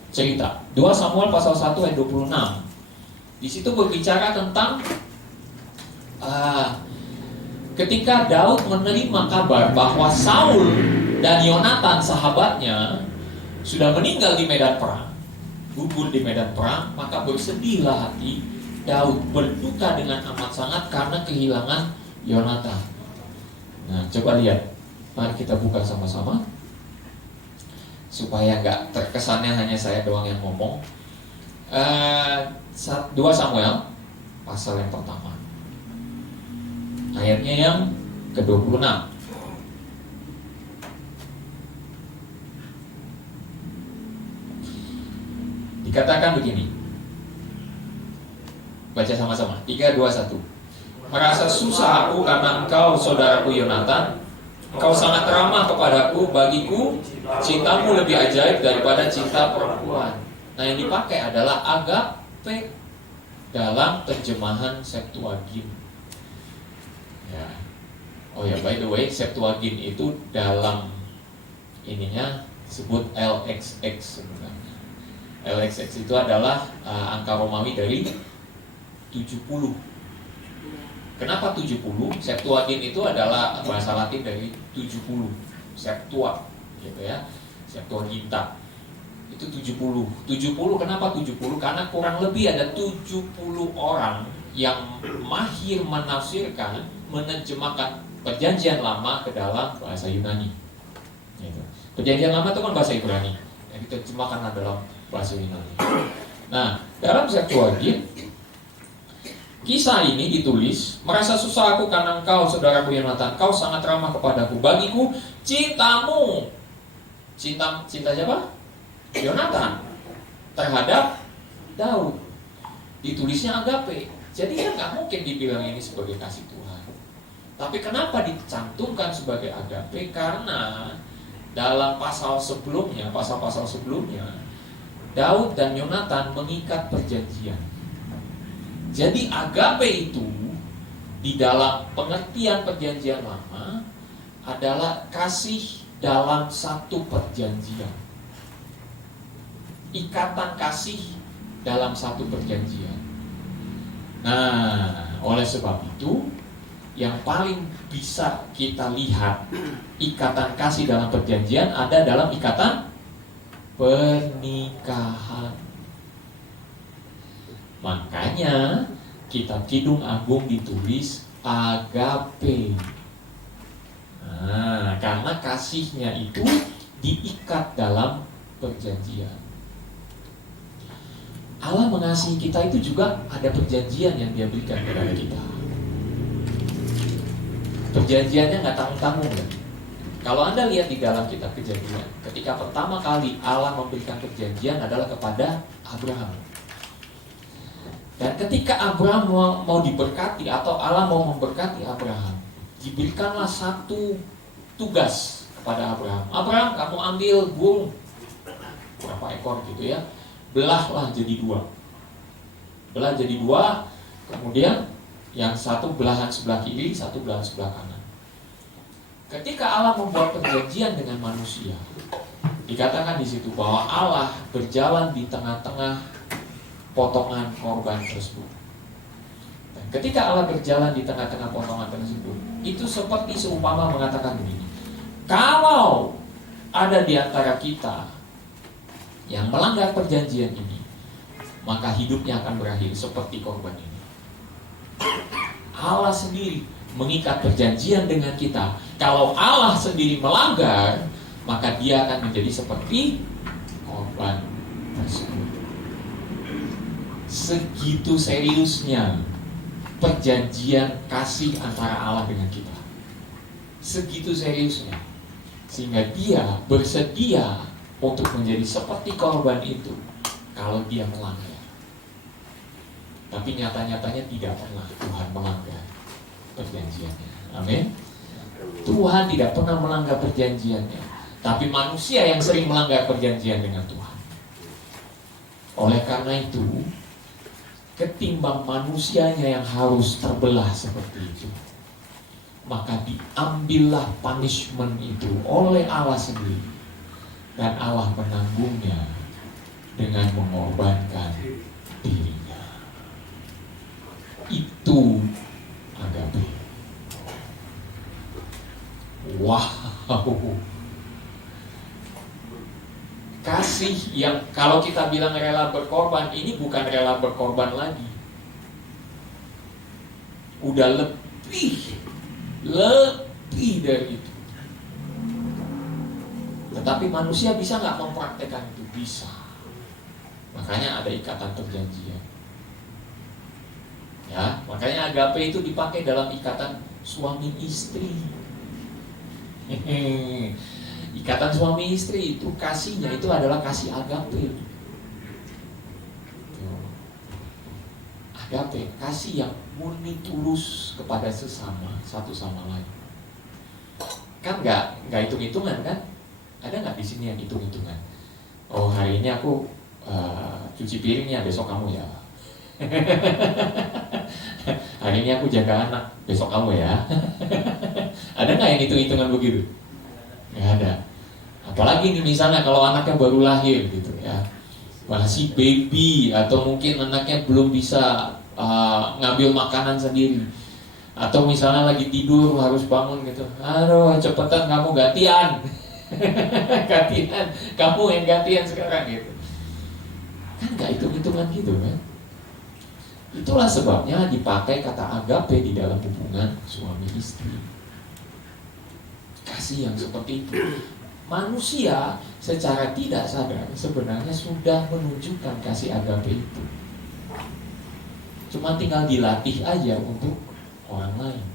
cerita. 2 Samuel pasal 1 ayat 26. Di situ berbicara tentang ketika Daud menerima kabar bahwa Saul dan Yonatan sahabatnya sudah meninggal di medan perang, gugur di medan perang, maka bersedihlah hati Daud berduka dengan amat sangat karena kehilangan Yonatan. Nah, coba lihat. Mari kita buka sama-sama supaya nggak terkesannya hanya saya doang yang ngomong. 2 Samuel pasal yang pertama, ayatnya yang ke-26. Dikatakan begini. Baca sama-sama. 3, 2, 1. Merasa susah aku karena engkau, saudaraku Yonatan. Engkau sangat ramah kepadaku. Bagiku cintamu lebih ajaib daripada cinta perempuan. Nah, yang dipakai adalah agape dalam terjemahan Septuagint. Ya. Oh ya, by the way, Septuagint itu dalam ininya disebut LXX sebenarnya. LXX itu adalah angka Romawi dari 70. Kenapa 70? Septuagint itu adalah bahasa Latin dari 70. Septua, gitu ya. Septuaginta. Itu 70. 70 kenapa 70? Karena kurang lebih ada 70 orang yang mahir menafsirkan, menerjemahkan Perjanjian Lama ke dalam bahasa Yunani. Gitu. Perjanjian Lama itu kan bahasa Ibrani, yang diterjemahkan dalam bahasa Yunani. Nah, dalam Septuagint kisah ini ditulis, merasa susah aku karena engkau, saudaraku Yonatan, kau sangat ramah kepadaku. Bagiku cintamu. Cinta siapa? Yonatan terhadap Daud. Ditulisnya agape. Jadi kan nggak mungkin dibilang ini sebagai kasih Tuhan. Tapi kenapa dicantumkan sebagai agape? Karena dalam pasal-pasal sebelumnya, Daud dan Yonatan mengikat perjanjian. Jadi agape itu di dalam pengertian Perjanjian Lama adalah kasih dalam satu perjanjian. Ikatan kasih dalam satu perjanjian. Nah, oleh sebab itu yang paling bisa kita lihat ikatan kasih dalam perjanjian ada dalam ikatan pernikahan. Makanya kitab Kidung Agung ditulis agape. Nah, karena kasihnya itu diikat dalam perjanjian. Allah mengasihi kita itu juga ada perjanjian yang Dia berikan kepada kita. Perjanjiannya nggak tanggung-tanggung kan? Kalau Anda lihat di dalam kitab Kejadian, ketika pertama kali Allah memberikan perjanjian adalah kepada Abraham. Dan ketika Abraham mau diberkati atau Allah mau memberkati Abraham, diberikanlah satu tugas kepada Abraham. Abraham, kamu ambil burung berapa ekor gitu ya, belahlah jadi 2. Belah jadi 2, kemudian yang satu belahan sebelah kiri, satu belahan sebelah kanan. Ketika Allah membuat perjanjian dengan manusia, dikatakan di situ bahwa Allah berjalan di tengah-tengah potongan korban tersebut. Dan ketika Allah berjalan di tengah-tengah potongan tersebut, itu seperti seumpama mengatakan begini, kalau ada di antara kita yang melanggar perjanjian ini, maka hidupnya akan berakhir seperti korban ini. Allah sendiri mengikat perjanjian dengan kita. Kalau Allah sendiri melanggar, maka Dia akan menjadi seperti korban tersebut. Segitu seriusnya perjanjian kasih antara Allah dengan kita. Segitu seriusnya, sehingga Dia bersedia untuk menjadi seperti korban itu kalau dia melanggar. Tapi nyata-nyatanya tidak pernah Tuhan melanggar perjanjiannya. Amin. Tuhan tidak pernah melanggar perjanjiannya, tapi manusia yang sering melanggar perjanjian dengan Tuhan. Oleh karena itu, ketimbang manusianya yang harus terbelah seperti itu, maka diambillah punishment itu oleh Allah sendiri, dan Allah menanggungnya dengan mengorbankan dirinya. Itu agape. Wow. Kasih yang kalau kita bilang rela berkorban, ini bukan rela berkorban lagi. udah lebih dari itu. Tetapi manusia bisa nggak mempraktekkan itu? Bisa. Makanya ada ikatan perjanjian. Ya, makanya agape itu dipakai dalam ikatan suami istri. Ikatan suami istri itu kasihnya itu adalah kasih agape. Agape, kasih yang murni tulus kepada sesama, satu sama lain. Kan nggak hitung-hitungan kan? Ada nggak di sini yang hitung-hitungan? Oh, hari ini aku cuci piringnya, besok kamu ya. Hari ini aku jaga anak, besok kamu ya. Ada nggak yang hitung-hitungan begitu? Nggak ada. Apalagi nih misalnya kalau anaknya baru lahir gitu ya, masih baby atau mungkin anaknya belum bisa ngambil makanan sendiri, atau misalnya lagi tidur harus bangun gitu, aduh cepetan kamu gantian. Gantian, kamu yang gantian sekarang gitu. Kan nggak hitung-hitungan gitu kan? Itulah sebabnya dipakai kata agape di dalam hubungan suami istri. Kasih yang seperti itu. Manusia secara tidak sadar sebenarnya sudah menunjukkan kasih agape itu. Cuma tinggal dilatih aja untuk orang lain.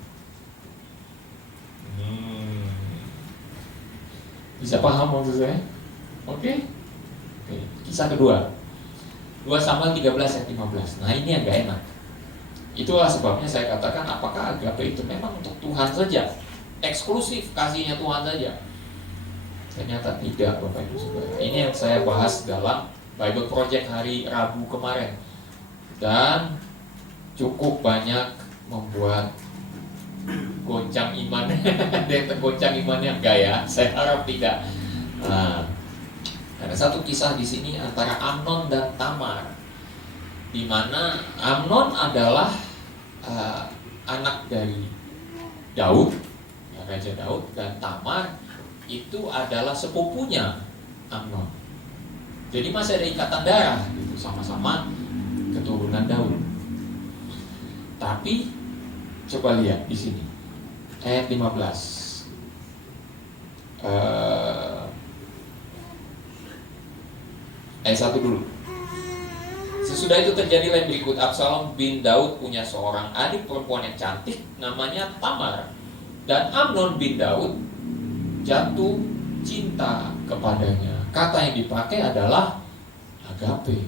Bisa paham maksud saya? Oke. Kisah kedua, 2 Samuel 13 ayat 15. Nah ini yang gak enak. Itulah sebabnya saya katakan, apakah agape itu memang untuk Tuhan saja, eksklusif kasihnya Tuhan saja? Ternyata tidak, Bapak Ibu Saudara. Ini yang saya bahas dalam Bible Project hari Rabu kemarin, dan cukup banyak membuat goncang iman. Ada yang tergoncang imannya enggak ya? Saya harap tidak. Nah, ada satu kisah di sini antara Amnon dan Tamar, di mana Amnon adalah anak dari Daud, ya, Raja Daud, dan Tamar itu adalah sepupunya Amnon. Jadi masih ada ikatan darah gitu, sama-sama keturunan Daud. Tapi coba lihat di sini ayat 15. Ayat 1 dulu. Sesudah itu terjadilah yang berikut. Absalom bin Daud punya seorang adik perempuan yang cantik, namanya Tamar. Dan Amnon bin Daud jatuh cinta kepadanya. Kata yang dipakai adalah agape.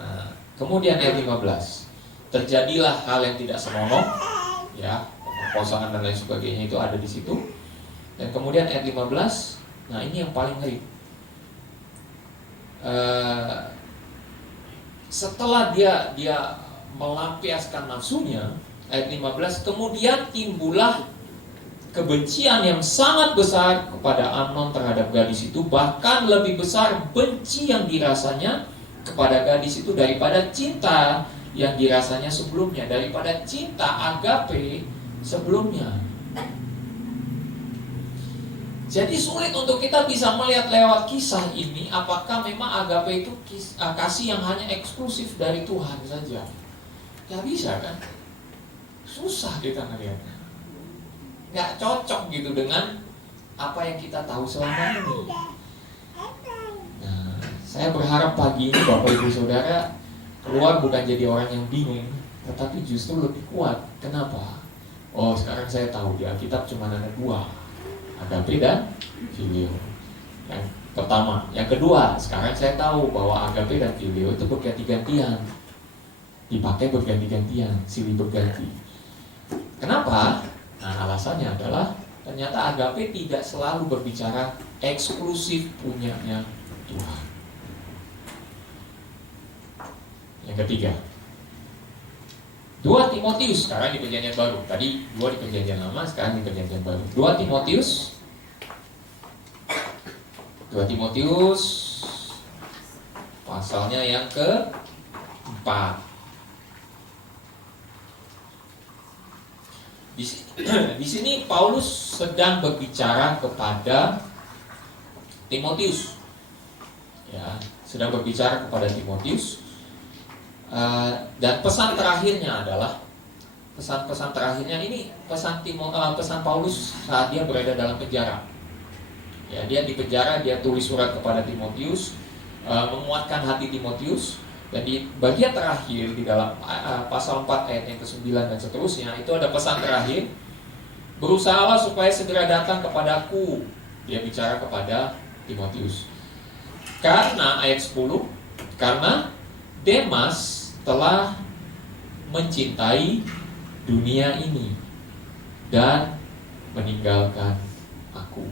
Nah, kemudian ayat 15. Terjadilah hal yang tidak senonoh, ya, pemerkosaan dan lain sebagainya itu ada di situ. Dan kemudian ayat 15, nah ini yang paling ngeri. Setelah dia melampiaskan nafsunya, ayat 15, kemudian timbullah kebencian yang sangat besar kepada Amnon terhadap gadis itu, bahkan lebih besar benci yang dirasanya kepada gadis itu daripada cinta yang dirasanya sebelumnya, daripada cinta agape sebelumnya. Jadi sulit untuk kita bisa melihat lewat kisah ini apakah memang agape itu kasih yang hanya eksklusif dari Tuhan saja. Gak bisa kan? Susah kita ngelihatnya. Gak cocok gitu dengan apa yang kita tahu selama ini. Nah, saya berharap pagi ini Bapak Ibu Saudara keluar bukan jadi orang yang bingung, tetapi justru lebih kuat. Kenapa? Oh, sekarang saya tahu di Alkitab cuma ada 2, agape dan filio. Yang pertama, yang kedua, sekarang saya tahu bahwa agape dan filio itu berganti-gantian, dipakai berganti-gantian, silih berganti. Kenapa? Nah, alasannya adalah ternyata agape tidak selalu berbicara eksklusif punyanya Tuhan. Yang ketiga, 2 Timotius, sekarang di perjanjian baru. Tadi 2 di perjanjian lama, sekarang di perjanjian baru. 2 Timotius pasalnya yang ke-4. Di sini Paulus sedang berbicara kepada Timotius. Ya, sedang berbicara kepada Timotius. Dan pesan terakhirnya adalah pesan terakhirnya ini pesan Paulus saat dia berada dalam penjara. Ya, dia di penjara, dia tulis surat kepada Timotius, menguatkan hati Timotius. Dan di bagian terakhir di dalam pasal 4 ayat yang ke-9 dan seterusnya, itu ada pesan terakhir. Berusahalah supaya segera datang kepadaku. Dia bicara kepada Timotius. Karena ayat 10, karena Demas telah mencintai dunia ini dan meninggalkan aku.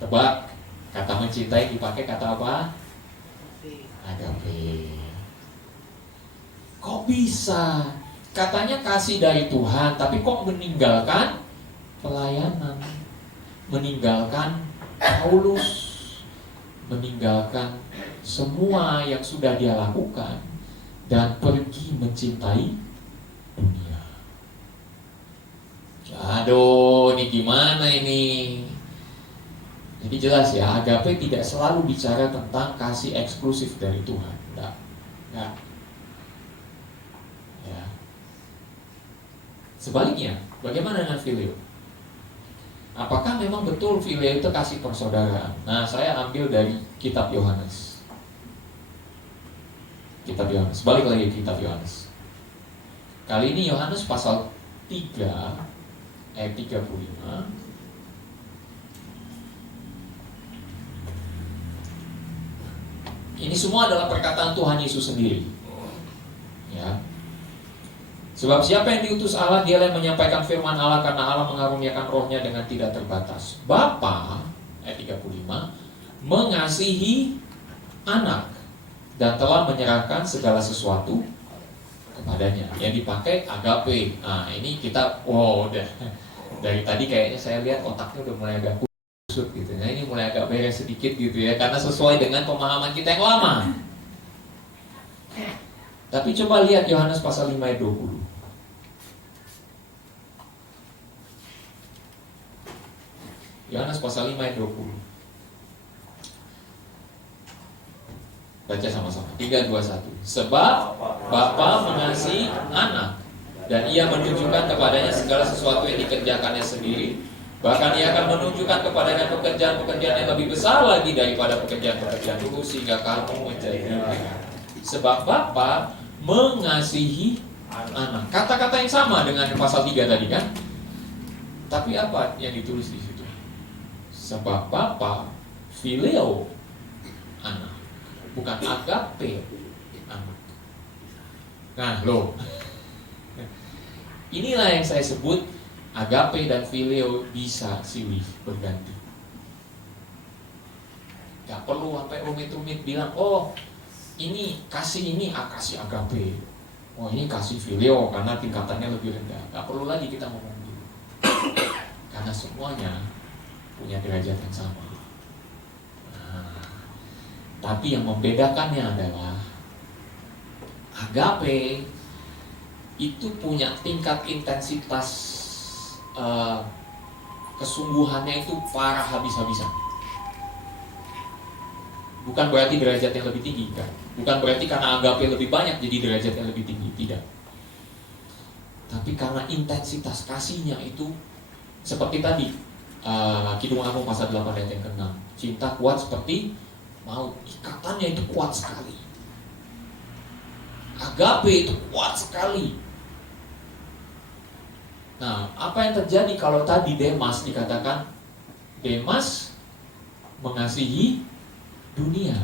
Tebak, kata mencintai dipakai kata apa? Agape. Kok bisa? Katanya kasih dari Tuhan, tapi kok meninggalkan pelayanan, meninggalkan Paulus, meninggalkan semua yang sudah dia lakukan dan pergi mencintai dunia. Aduh, ini gimana ini? Jadi jelas ya, agape tidak selalu bicara tentang kasih eksklusif dari Tuhan. Enggak. Ya. Sebaliknya, bagaimana dengan filio? Apakah memang betul filio itu kasih persaudaraan? Nah, saya ambil dari kitab Yohanes. Kitab Yohanes, balik lagi ke kitab Yohanes. Kali ini Yohanes pasal 3 ayat 35. Ini semua adalah perkataan Tuhan Yesus sendiri. Ya. Sebab siapa yang diutus Allah, dialah yang menyampaikan firman Allah, karena Allah mengaruniakan rohnya dengan tidak terbatas. Bapa, ayat 35, mengasihi anak dan telah menyerahkan segala sesuatu kepadanya. Yang dipakai agape. Nah, ini kita udah dari tadi kayaknya saya lihat otaknya udah mulai agak kusut gitu. Nah, ini mulai agak beres sedikit gitu ya, karena sesuai dengan pemahaman kita yang lama. Tapi coba lihat Yohanes pasal 5 ayat 20. Yohanes pasal 5 ayat 20. Baca sama-sama. 3, 2, 1. Sebab Bapa mengasihi anak, dan ia menunjukkan kepadanya segala sesuatu yang dikerjakannya sendiri. Bahkan ia akan menunjukkan kepadanya pekerjaan-pekerjaan yang lebih besar lagi daripada pekerjaan-pekerjaan itu, sehingga kamu menjadi murid. Sebab Bapa mengasihi anak. Kata-kata yang sama dengan pasal 3 tadi kan? Tapi apa yang ditulis di situ? Sebab Bapa filio anak, bukan agape anak. Nah, loh. Inilah yang saya sebut agape dan filio bisa silih berganti. Gak perlu sampai rumit-rumit bilang, oh ini kasih kasih agape, oh ini kasih filio karena tingkatannya lebih rendah. Gak perlu lagi kita ngomong gitu, karena semuanya punya derajat yang sama. Nah, tapi yang membedakannya adalah agape itu punya tingkat intensitas kesungguhannya itu parah habis-habisan. Bukan berarti derajat yang lebih tinggi, kan? Bukan berarti karena agape lebih banyak jadi derajat yang lebih tinggi, tidak. Tapi karena intensitas kasihnya itu seperti tadi Kidung Agung pasal 8 ayat yang ke-6. Cinta kuat seperti maut, ikatannya itu kuat sekali. Agape itu kuat sekali. Nah, apa yang terjadi kalau tadi Demas dikatakan Demas mengasihi dunia?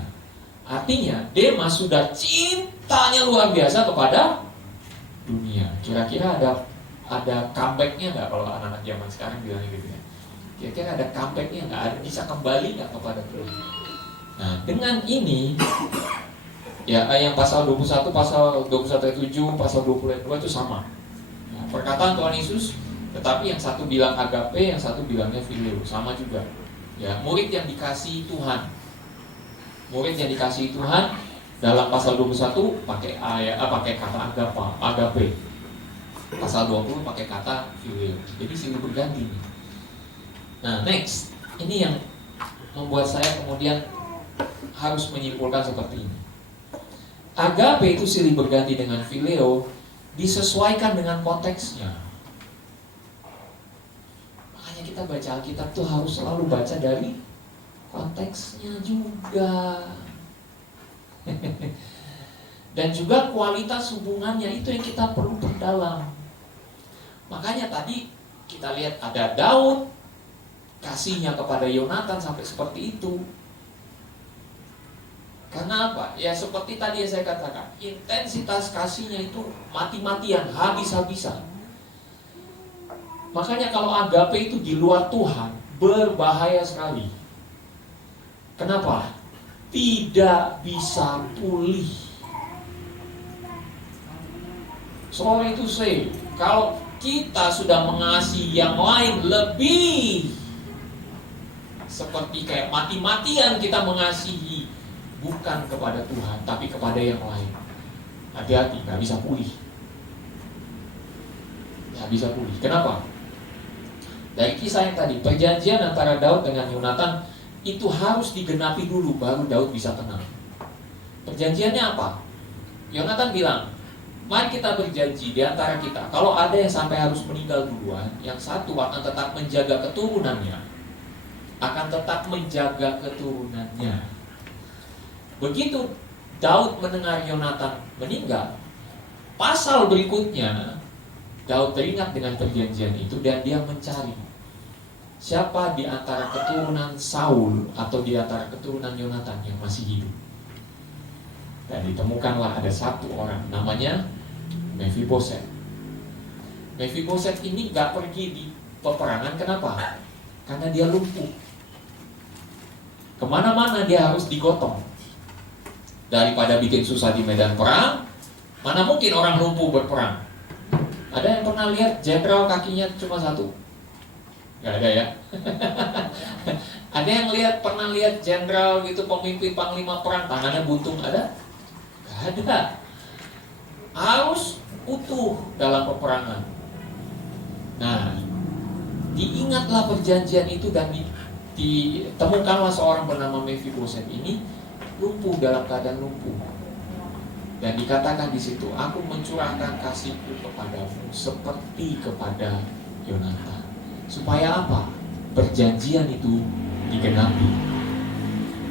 Artinya Demas sudah cintanya luar biasa kepada dunia. Kira-kira ada comeback-nya nggak kalau anak-anak zaman sekarang bilangnya gitu ya? Kira-kira ada comeback-nya nggak? Ada bisa kembali nggak kepada Tuhan? Nah, dengan ini ya yang pasal 21, pasal 21 ayat 7, pasal 20 ayat 2 itu sama. Nah, perkataan Tuhan Yesus, tetapi yang satu bilang agape, yang satu bilangnya filio, sama juga. Ya, murid yang dikasihi Tuhan. Murid yang dikasihi Tuhan dalam pasal 21 pakai kata agape. Pasal 20 pakai kata filio. Jadi silih berganti nih. Nah, next. Ini yang membuat saya kemudian harus menyimpulkan seperti ini. Agape itu silih berganti dengan phileo, disesuaikan dengan konteksnya. Makanya kita baca Alkitab tuh harus selalu baca dari konteksnya juga. Dan juga kualitas hubungannya itu yang kita perlu perdalam. Makanya tadi kita lihat ada Daud, kasihnya kepada Yonatan sampai seperti itu. Karena apa? Ya seperti tadi yang saya katakan, intensitas kasihnya itu mati-matian, habis-habisan. Makanya kalau agape itu di luar Tuhan, berbahaya sekali. Kenapa? Tidak bisa pulih. Soal itu kalau kita sudah mengasihi yang lain lebih, seperti kayak mati-matian kita mengasihi, bukan kepada Tuhan, tapi kepada yang lain. Hati-hati, gak bisa pulih. Gak bisa pulih. Kenapa? Dari kisah yang tadi, perjanjian antara Daud dengan Yonatan itu harus digenapi dulu, baru Daud bisa tenang. Perjanjiannya apa? Yonatan bilang, mari kita berjanji di antara kita, kalau ada yang sampai harus meninggal duluan, yang satu akan tetap menjaga keturunannya. Akan tetap menjaga keturunannya. Begitu Daud mendengar Yonatan meninggal, pasal berikutnya Daud teringat dengan perjanjian itu dan dia mencari siapa di antara keturunan Saul atau di antara keturunan Yonatan yang masih hidup. Dan ditemukanlah ada satu orang namanya Mephiboset. Mephiboset ini gak pergi di peperangan. Kenapa? Karena dia lumpuh. Kemana-mana dia harus digotong. Daripada bikin susah di medan perang, mana mungkin orang lumpuh berperang? Ada yang pernah lihat jenderal kakinya cuma satu? Gak ada ya? Ada yang pernah lihat jenderal gitu, pemimpin panglima perang tangannya buntung? Ada? Gak ada. Harus utuh dalam peperangan. Nah, diingatlah perjanjian itu dan ditemukanlah seorang bernama Mephiboset ini lumpuh, dalam keadaan lumpuh. Dan dikatakan di situ, aku mencurahkan kasihku kepadamu seperti kepada Yonatan. Supaya apa? Perjanjian itu digenapi.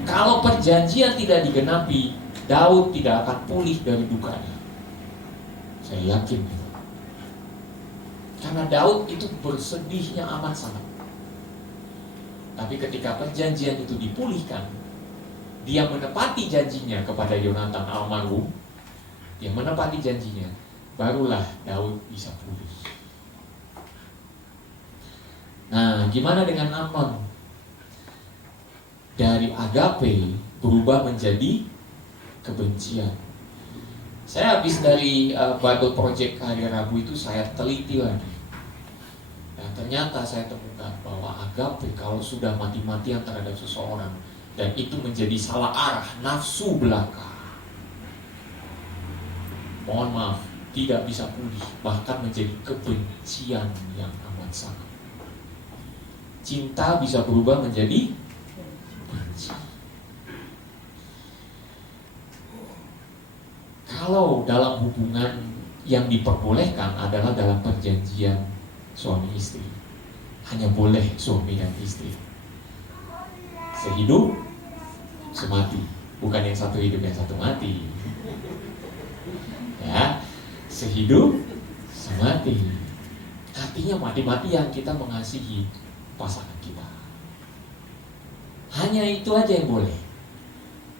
Kalau perjanjian tidak digenapi, Daud tidak akan pulih dari dukanya. Saya yakin itu. Karena Daud itu bersedihnya amat sangat. Tapi ketika perjanjian itu dipulihkan, dia menepati janjinya kepada Yonatan almarhum, dia menepati janjinya, barulah Daud bisa pulih. Nah, gimana dengan Amnon? Dari agape berubah menjadi kebencian. Saya habis dari Bible Project hari Rabu itu saya teliti lagi. Dan ternyata saya temukan bahwa agape kalau sudah mati-matian terhadap seseorang, dan itu menjadi salah arah, nafsu belaka, mohon maaf, tidak bisa pulih, bahkan menjadi kebencian yang amat sangat. Cinta bisa berubah menjadi benci. Kalau dalam hubungan yang diperbolehkan adalah dalam perjanjian suami istri, hanya boleh suami dan istri sehidup semati, bukan yang satu hidup yang satu mati. Ya, sehidup semati. Artinya mati-matian kita mengasihi pasangan kita. Hanya itu aja yang boleh.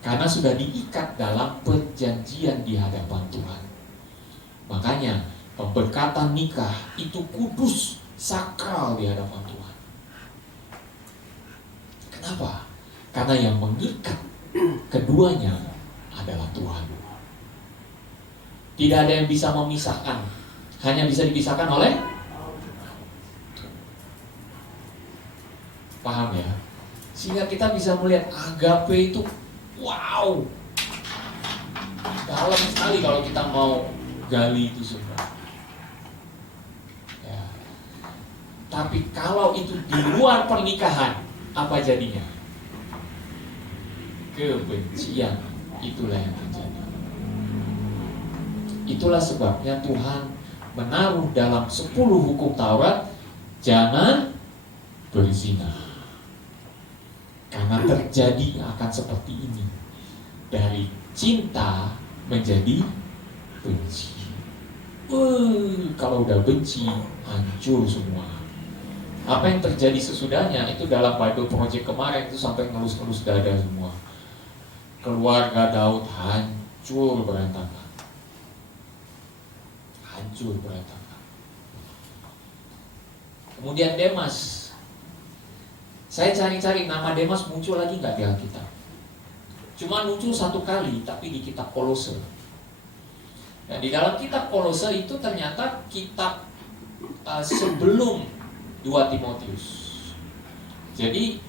Karena sudah diikat dalam perjanjian di hadapan Tuhan. Makanya pemberkatan nikah itu kudus, sakral di hadapan Tuhan. Kenapa? Karena yang mengikat keduanya adalah Tuhan. Tidak ada yang bisa memisahkan. Hanya bisa dipisahkan oleh, paham ya? Sehingga kita bisa melihat agape itu, wow, dalam sekali kalau kita mau gali itu semua. Ya. Tapi kalau itu di luar pernikahan, apa jadinya? Kebencian, itulah yang terjadi. Itulah sebabnya Tuhan menaruh dalam 10 hukum Taurat, jangan berzina. Karena terjadi akan seperti ini. Dari cinta menjadi benci. Kalau udah benci, hancur semua. Apa yang terjadi sesudahnya itu dalam Bible Project kemarin itu sampai ngelus-ngelus dada semua. Keluarga Daud hancur berantakan. Hancur berantakan. Kemudian Demas. Saya cari-cari nama Demas muncul lagi nggak di Alkitab? Cuma muncul 1 kali, tapi di kitab Kolose. Dan di dalam kitab Kolose itu ternyata kitab sebelum 2 Timotius. Jadi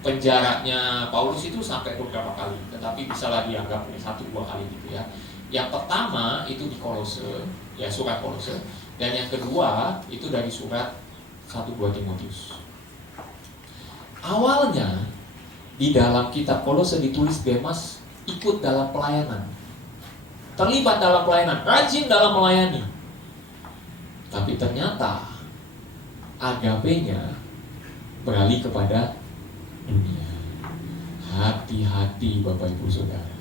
penjaranya Paulus itu sampai beberapa kali, tetapi bisalah dianggap 1-2 kali gitu ya. Yang pertama itu di Kolose, ya surat Kolose, dan yang kedua itu dari surat 1-2 Timotius. Awalnya di dalam kitab Kolose ditulis Demas ikut dalam pelayanan, terlibat dalam pelayanan, rajin dalam melayani. Tapi ternyata agapenya beralih kepada dunia. Hati-hati Bapak Ibu Saudara.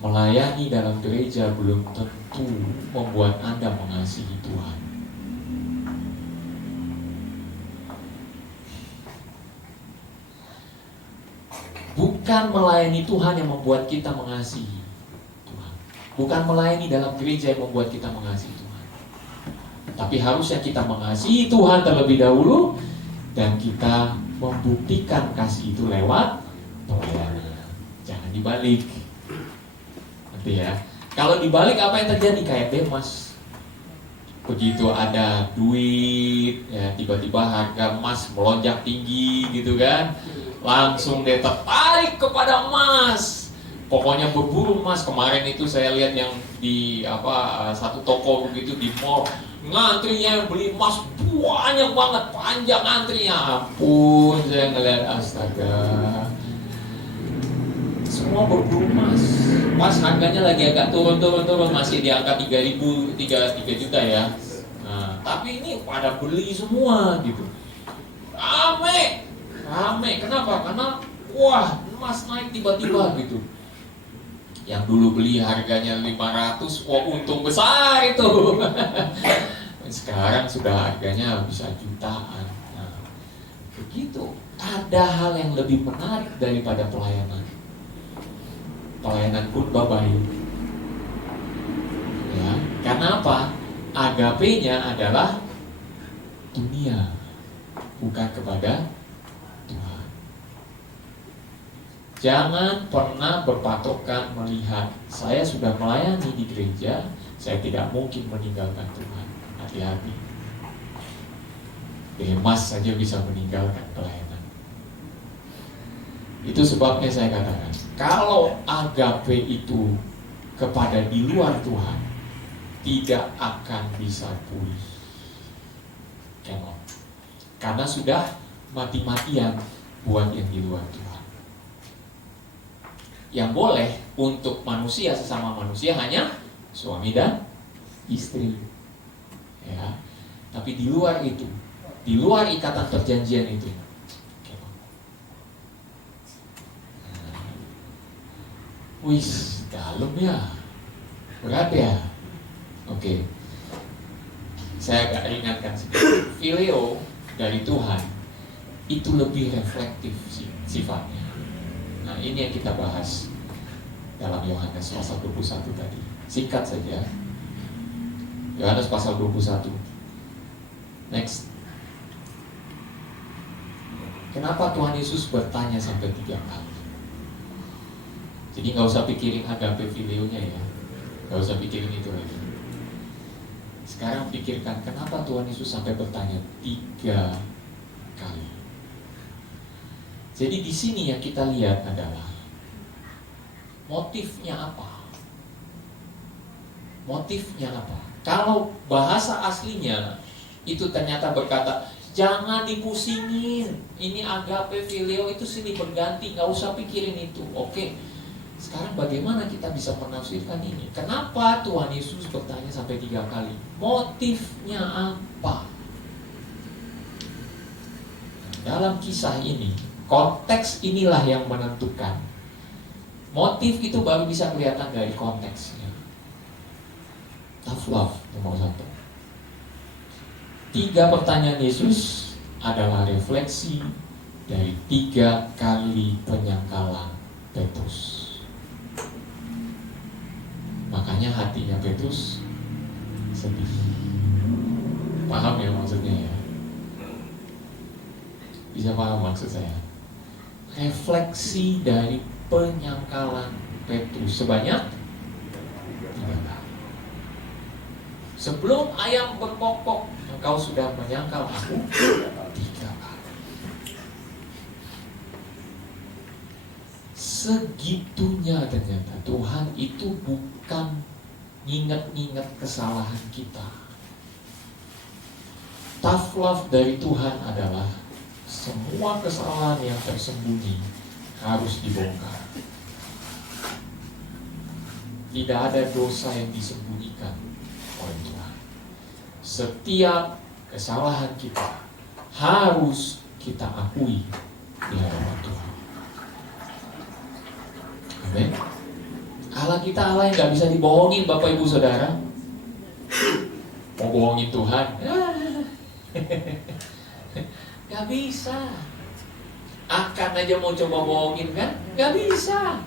Melayani dalam gereja belum tentu membuat Anda mengasihi Tuhan. Bukan melayani Tuhan yang membuat kita mengasihi Tuhan. Bukan melayani dalam gereja yang membuat kita mengasihi Tuhan. Tapi harusnya kita mengasihi Tuhan terlebih dahulu, dan kita membuktikan kasih itu lewat pelayanan. Jangan dibalik. Nanti ya. Kalau dibalik apa yang terjadi? Kayak Demas. Begitu ada duit, ya tiba-tiba harga emas melonjak tinggi gitu kan. Langsung dia tertarik kepada emas. Pokoknya berburu emas. Kemarin itu saya lihat yang di satu toko begitu di mall, ngantrinya yang beli emas banyak banget, panjang antrinya. Ampun, saya ngeliat, astaga. Semua berburu emas. Pas harganya lagi agak turun, masih di angka 3.000, 3 juta ya. Nah, tapi ini pada beli semua gitu. Rame, kenapa? Karena wah, emas naik tiba-tiba gitu. Yang dulu beli harganya 500, wah untung besar itu. Sekarang sudah harganya bisa jutaan. Nah, begitu. Ada hal yang lebih menarik daripada pelayanan. Pelayanan pun babai. Ya, karena apa? Agapenya adalah dunia, bukan kepada Tuhan. Jangan pernah berpatokan melihat saya sudah melayani di gereja, saya tidak mungkin meninggalkan Tuhan. Hati-hati. Demas saja bisa meninggalkan pelayanan. Itu sebabnya saya katakan, kalau agape itu kepada di luar Tuhan, tidak akan bisa pulih. Karena sudah mati-matian buat yang di luar Tuhan. Yang boleh untuk manusia sesama manusia hanya suami dan istri. Ya. Tapi di luar itu, di luar ikatan perjanjian itu, wis dalam ya, berat ya. Oke. Saya agak ringankan sedikit. Filio dari Tuhan itu lebih reflektif sifatnya. Nah, ini yang kita bahas dalam Yohanes pasal 21 tadi. Singkat saja. Yohanes pasal 21. Next. Kenapa Tuhan Yesus bertanya sampai 3 kali? Jadi nggak usah pikirin agape filionya ya. Nggak usah pikirin itu lagi. Sekarang pikirkan kenapa Tuhan Yesus sampai bertanya 3 kali. Jadi di sini yang kita lihat adalah motifnya apa? Motifnya apa? Kalau bahasa aslinya itu ternyata berkata, jangan dipusingin. Ini agape filio itu silih berganti, nggak usah pikirin itu. Oke. Sekarang bagaimana kita bisa menafsirkan ini? Kenapa Tuhan Yesus bertanya sampai 3 kali? Motifnya apa? Dalam kisah ini, konteks inilah yang menentukan. Motif itu baru bisa kelihatan dari konteksnya. Tough love, nomor 1. 3 pertanyaan Yesus adalah refleksi dari 3 kali penyangkalan Petrus. Makanya hatinya Petrus sedih. Paham ya maksudnya ya? Bisa paham maksud saya? Refleksi dari penyangkalan Petrus sebanyak 3 kali. Sebelum ayam berkokok, engkau sudah menyangkal aku 3 kali. Segitunya ternyata Tuhan itu bukan nginget-nginget kesalahan kita. Tough love dari Tuhan adalah semua kesalahan yang tersembunyi harus dibongkar. Tidak ada dosa yang disembunyikan oleh Tuhan. Setiap kesalahan kita harus kita akui di hadapan Tuhan. Amin. Allah kita Allah yang gak bisa dibohongin, Bapak Ibu Saudara. Mau bohongin Tuhan gak bisa. Akan aja mau coba bohongin kan, gak bisa.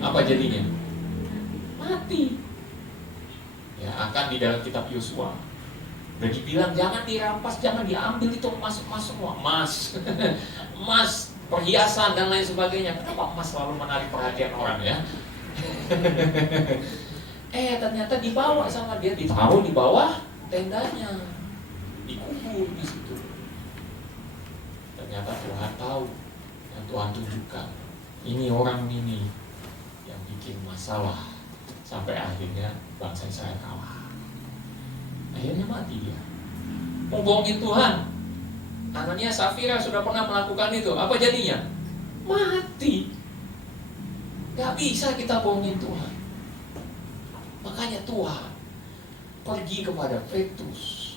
Apa jadinya? Mati. Ya, akan di dalam kitab Yosua udah dibilang jangan dirampas, jangan diambil itu emas semua, emas emas, perhiasan dan lain sebagainya. Kenapa emas selalu menarik perhatian orang ya? Ternyata dibawa sama dia, ditaruh di bawah tendanya, dikubur di situ. Ternyata Tuhan tahu, yang Tuhan tunjukkan, ini orang ini yang bikin masalah sampai akhirnya bangsa Israel kalah. Akhirnya mati dia. Mau bohongin Tuhan. Anania Safira sudah pernah melakukan itu. Apa jadinya? Mati. Gak bisa kita bohongin Tuhan. Makanya Tuhan pergi kepada Petrus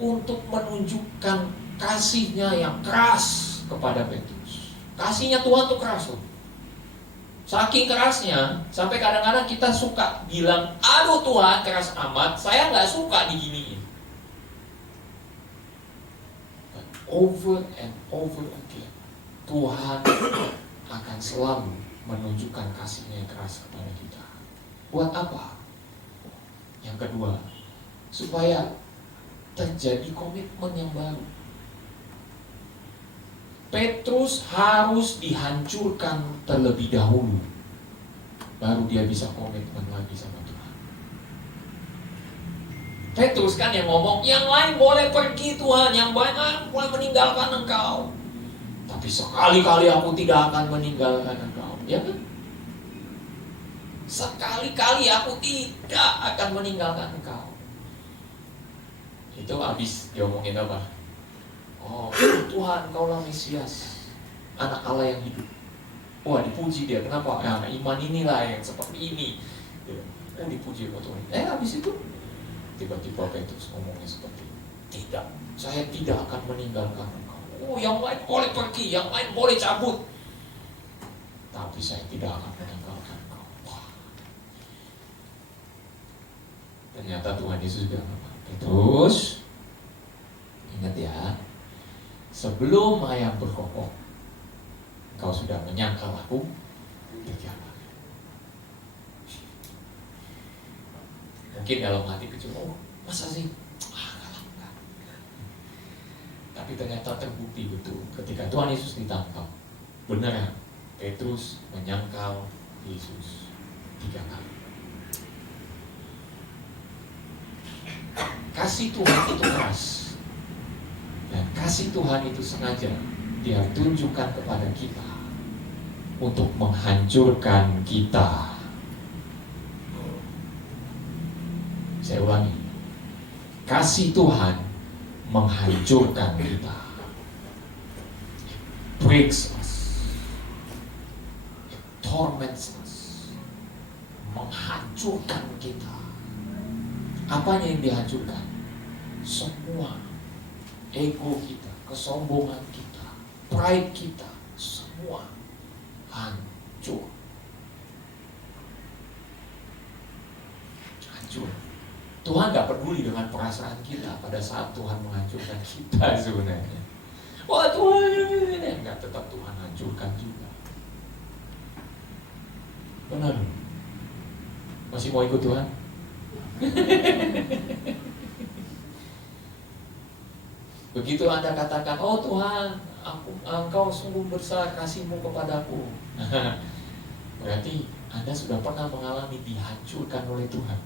untuk menunjukkan kasihnya yang keras kepada Petrus. Kasihnya Tuhan tuh keras tuh. Saking kerasnya sampai kadang-kadang kita suka bilang, aduh Tuhan keras amat, saya gak suka diginiin. But over and over again, Tuhan akan selalu menunjukkan kasihnya yang keras kepada kita. Buat apa? Yang kedua, supaya terjadi komitmen yang baru. Petrus harus dihancurkan terlebih dahulu, baru dia bisa komitmen lagi sama Tuhan. Petrus kan yang ngomong, yang lain boleh pergi Tuhan, yang banyak boleh meninggalkan engkau, tapi sekali-kali aku tidak akan meninggalkan engkau. Ya kan? Sekali-kali aku tidak akan meninggalkan engkau. Itu habis diomongin apa? Oh Tuhan, Kaulah Mesias, Anak Allah yang hidup. Wah, dipuji dia. Kenapa? Nah, iman inilah yang seperti ini. Oh, dipuji oleh Tuhan. Habis itu tiba-tiba Petrus ngomongnya seperti ini. Tidak, saya tidak akan meninggalkan engkau. Oh, yang lain boleh pergi, yang lain boleh cabut, tapi saya tidak akan meninggalkan engkau. Wah. Ternyata Tuhan Yesus bilang apa? Petrus, ingat ya, sebelum ayam berkokok, engkau sudah menyangkal aku 3 kali. Mungkin dalam hati kecil, oh masa sih? Enggak. Tapi ternyata terbukti betul ketika Tuhan Yesus ditangkap. Beneran, Petrus menyangkal Yesus 3 kali. Kasih Tuhan itu keras. Dan kasih Tuhan itu sengaja Dia tunjukkan kepada kita untuk menghancurkan kita. Saya ulangi, kasih Tuhan menghancurkan kita. It breaks us. It torments us, menghancurkan kita. Apanya yang dihancurkan? Semua ego kita, kesombongan kita, pride kita, semua hancur. Hancur. Tuhan gak peduli dengan perasaan kita pada saat Tuhan menghancurkan kita sebenarnya. Wah Tuhan, enggak, tetap Tuhan hancurkan juga. Benar? Masih mau ikut Tuhan? Begitu Anda katakan, oh Tuhan, Engkau sungguh besar kasih-Mu kepadaku. Berarti Anda sudah pernah mengalami dihancurkan oleh Tuhan.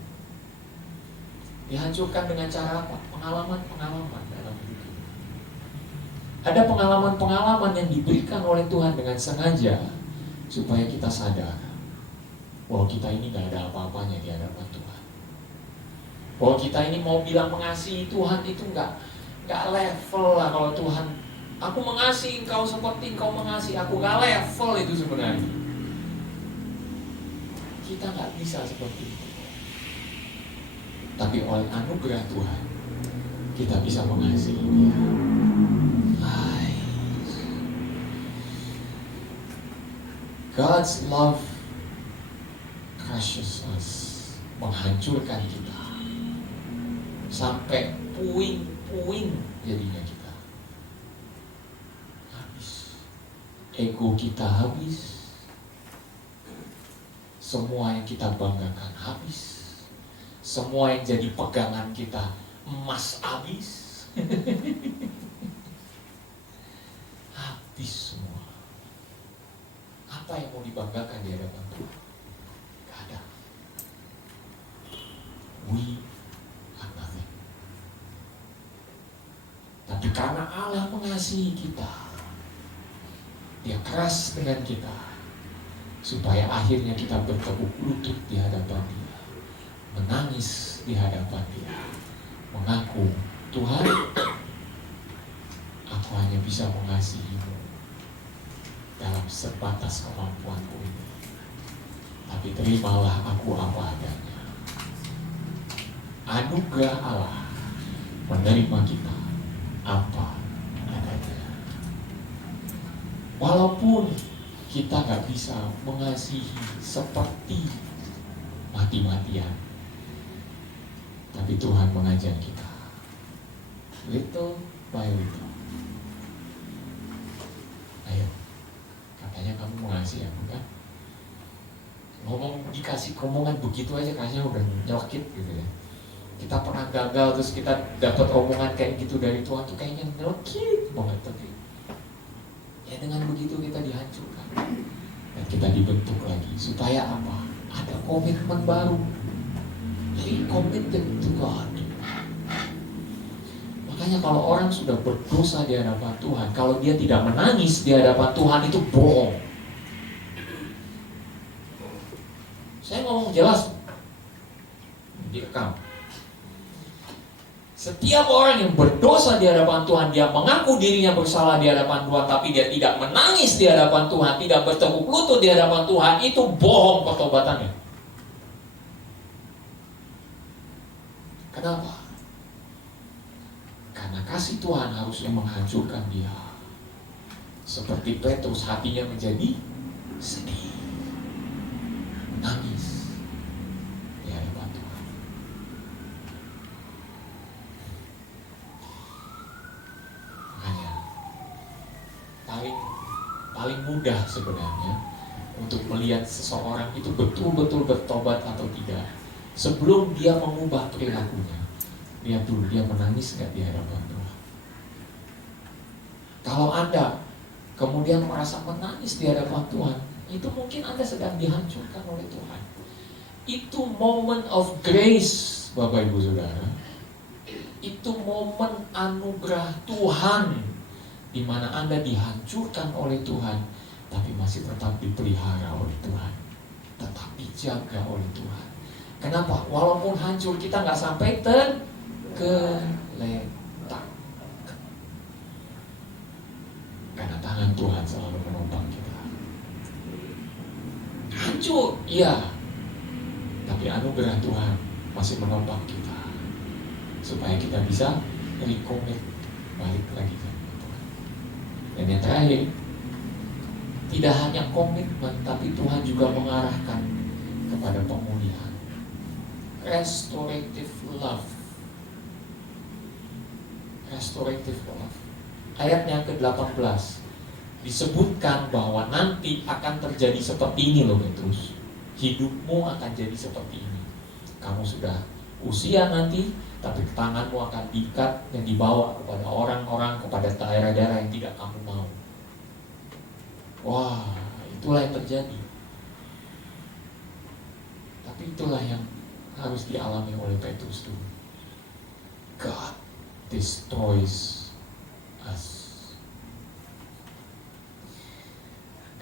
Dihancurkan dengan cara apa? Pengalaman-pengalaman dalam hidup kita. Ada pengalaman-pengalaman yang diberikan oleh Tuhan dengan sengaja supaya kita sadar bahwa kita ini gak ada apa-apanya di hadapan Tuhan. Bahwa kita ini mau bilang mengasihi Tuhan itu gak level lah. Kalau Tuhan, aku mengasihi Engkau seperti Engkau mengasihi aku, gak level itu sebenarnya. Kita gak bisa seperti itu. Tapi oleh anugerah Tuhan kita bisa mengasihi Dia. God's love crushes us, menghancurkan kita sampai puing-puing jadinya kita. Habis, ego kita habis, semua yang kita banggakan habis. Semua yang jadi pegangan kita emas habis. Habis semua. Apa yang mau dibanggakan di hadapan Tuhan? Gak ada. We are nothing. Tapi karena Allah mengasihi kita, Dia keras dengan kita supaya akhirnya kita bertekuk lutut di hadapan Dia, menangis di hadapan Dia, mengaku, Tuhan, aku hanya bisa mengasihi-Mu dalam sebatas kemampuanku ini, tapi terimalah aku apa adanya. Anugerah Allah menerima kita apa adanya. Walaupun kita gak bisa mengasihi seperti mati-matian, tapi Tuhan mengajar kita little by little. Ayo, katanya kamu mengasihi aku kan? Ngomong, dikasih omongan begitu aja kayaknya udah nyelkit gitu ya. Kita pernah gagal terus kita dapat omongan kayak gitu dari Tuhan tuh kayaknya nyelkit banget. Tapi ya dengan begitu kita dihancurkan dan kita dibentuk lagi supaya apa? Ada komitmen baru. Committed to God. Makanya kalau orang sudah berdosa di hadapan Tuhan, kalau dia tidak menangis di hadapan Tuhan, itu bohong. Saya ngomong jelas, direkam. Setiap orang yang berdosa di hadapan Tuhan, dia mengaku dirinya bersalah di hadapan Tuhan, tapi dia tidak menangis di hadapan Tuhan, tidak bertekuk lutut di hadapan Tuhan, itu bohong pertobatannya. Kenapa? Karena kasih Tuhan harusnya menghancurkan dia. Seperti Petrus, hatinya menjadi sedih, menangis di hadapan Tuhan. Makanya paling mudah sebenarnya untuk melihat seseorang itu betul-betul bertobat atau tidak, sebelum dia mengubah perilakunya, lihat dulu dia menangis nggak di hadapan Tuhan. Kalau Anda kemudian merasa menangis di hadapan Tuhan, itu mungkin Anda sedang dihancurkan oleh Tuhan. Itu moment of grace, Bapak Ibu Saudara. Itu momen anugerah Tuhan, di mana Anda dihancurkan oleh Tuhan, tapi masih tetap dipelihara oleh Tuhan, tetap dijaga oleh Tuhan. Kenapa? Walaupun hancur, kita nggak sampai tergeletak, karena tangan Tuhan selalu menopang kita. hancur, iya. Tapi anugerah Tuhan masih menopang kita supaya kita bisa recommit balik lagi ke Tuhan. Dan yang terakhir, tidak hanya komitmen, tapi Tuhan juga mengarahkan kepada pemulihan. Restorative love. Restorative love. Ayat yang ke-18 disebutkan bahwa nanti akan terjadi seperti ini loh Petrus. Hidupmu akan jadi seperti ini. Kamu sudah usia nanti, tapi tanganmu akan diikat dan dibawa kepada orang-orang, kepada daerah-daerah yang tidak kamu mau. Wah, itulah yang terjadi. Tapi itulah yang harus dialami oleh Petrus dulu. God destroys us.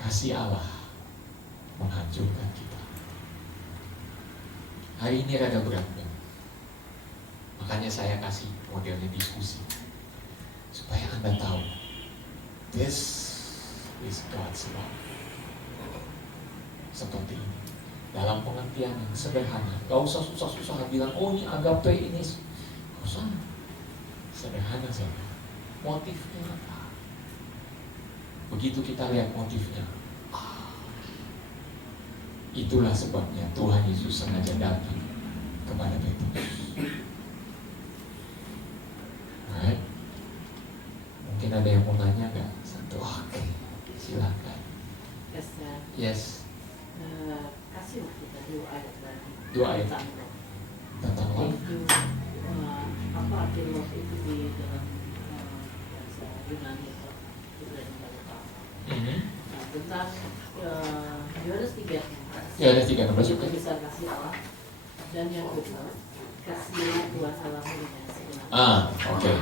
Kasih Allah menghancurkan kita. Hari ini rada berat, kan? Makanya saya kasih modelnya diskusi supaya Anda tahu this is God's love. Seperti ini, dalam pengertian yang sederhana. Gak usah susah-susah bilang, oh ini agape ini. Gak usah. Sederhana saja. Motifnya apa? Begitu kita lihat motifnya, itulah sebabnya Tuhan Yesus sengaja datang kepada Petrus. Right? Mungkin ada yang mau nanya nggak? Satu, oke, silakan. Yes. Kasih kita 2 ayat lagi. 2 ayat tentang love. Itu apa arti love itu di dalam bahasa Yunani atau Ibrani kalau tahu. Tentang Yohanes 3. Yohanes 3:16. Itu bisa kasih Allah. Dan yang kedua, kasihlah Tuhan Allahmu dengan segenap. Oke.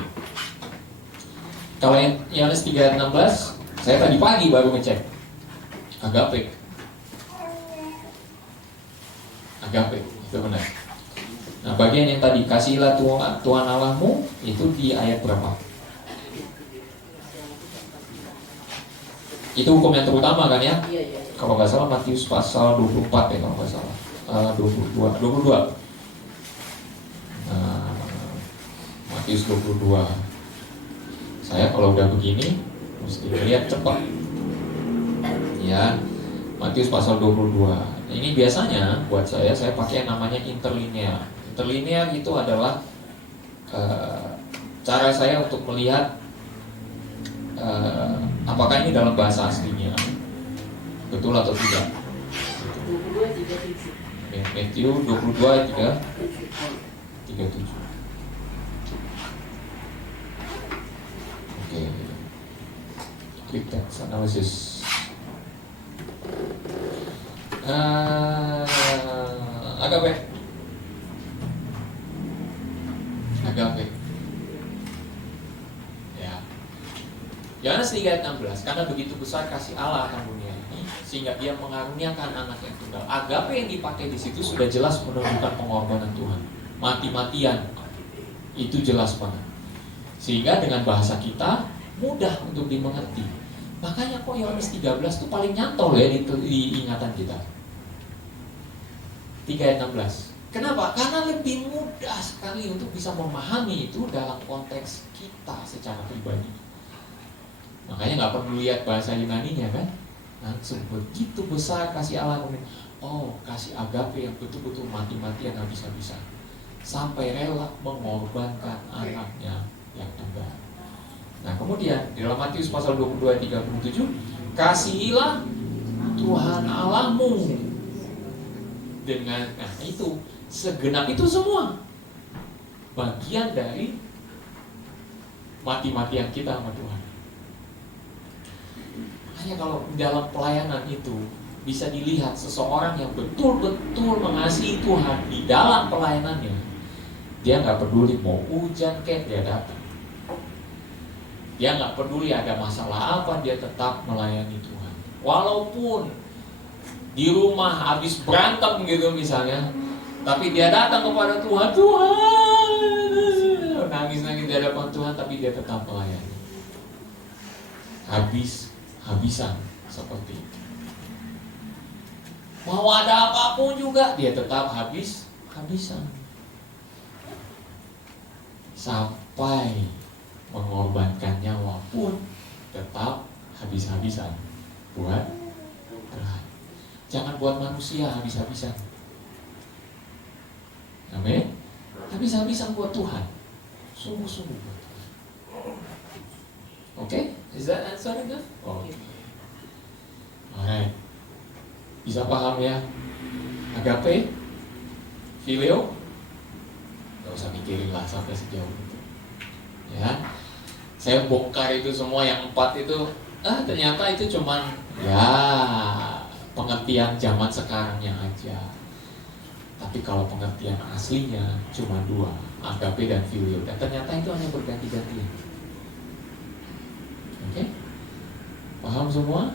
Kalau yang Yohanes 3:16, saya tadi pagi baru ngecek. Agape, itu benar. Nah, bagian yang tadi kasihlah Tuhan Allahmu itu di ayat berapa? Itu hukum yang terutama kan ya? Iya. Kalau nggak salah Matius pasal 24 ya kalau nggak salah. 22. Matius 22. Saya kalau udah begini mesti lihat cepat. Ya, Matius pasal 22. Ini biasanya buat saya pakai yang namanya interlinear. Interlinear itu adalah cara saya untuk melihat apakah ini dalam bahasa aslinya betul atau tidak. 22:37. Matthew 22:37. Oke. Quick text analysis. Agape. Ya. Yohanes 3:16. Karena begitu besar kasih Allah akan dunia ini, sehingga Dia mengaruniakan anak yang tunggal. Agape yang dipakai di situ sudah jelas menunjukkan pengorbanan Tuhan. Mati-matian. Itu jelas banget. Sehingga dengan bahasa kita mudah untuk dimengerti. Makanya kok Yohanes 13 itu paling nyantol ya di ingatan kita. 3:16. Kenapa? Karena lebih mudah sekali untuk bisa memahami itu dalam konteks kita secara pribadi. Makanya nggak perlu lihat bahasa Yunaninya kan? Langsung begitu besar kasih Allah. Oh, kasih agape yang betul-betul mati-matian habis-habisan. Sampai rela mengorbankan anaknya yang tunggal. Nah kemudian di dalam Matius pasal 22:37, kasihilah Tuhan Allahmu dengan, nah itu segenap itu semua bagian dari mati-matian kita sama Tuhan. Hanya kalau dalam pelayanan itu bisa dilihat seseorang yang betul-betul mengasihi Tuhan di dalam pelayanannya, dia nggak peduli mau hujan kayak dia datang. Dia nggak peduli ada masalah apa, dia tetap melayani Tuhan. Walaupun di rumah habis berantem gitu misalnya, tapi dia datang kepada Tuhan, nangis-nangis di hadapan Tuhan, tapi dia tetap melayani. Habis-habisan seperti itu. Mau ada apapun juga dia tetap habisan. Sampai mengorbankan nyawa pun tetap habis-habisan buat Tuhan. Jangan buat manusia habis-habisan. Amin. Habis-habisan buat Tuhan. Sungguh-sungguh buat Tuhan. Oke? Is that answer enough? Okay. Alright. Bisa paham ya? Agape? Phileo? Gak usah mikirin lah sampai sejauh itu. Ya. Saya bongkar itu semua yang 4 itu. Ternyata itu cuman ya pengertian zaman sekarangnya aja. Tapi kalau pengertian aslinya cuma 2, agape dan phileo. Dan ternyata itu hanya berganti-ganti. Oke? Paham semua?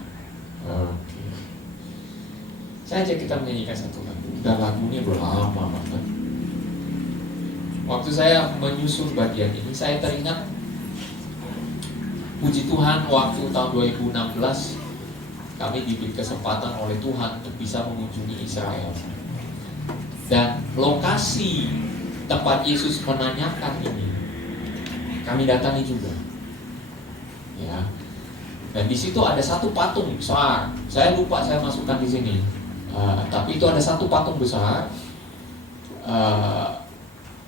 Oke. Saya ajak kita menyanyikan satu lagu. Dan lagunya berlama banget. Waktu saya menyusun bagian ini, saya teringat puji Tuhan waktu tahun 2016 kami diberi kesempatan oleh Tuhan untuk bisa mengunjungi Israel. Dan lokasi tempat Yesus menanyakan ini kami datangi juga. Ya. Dan di situ ada satu patung besar. Saya lupa saya masukkan di sini. Tapi itu ada satu patung besar.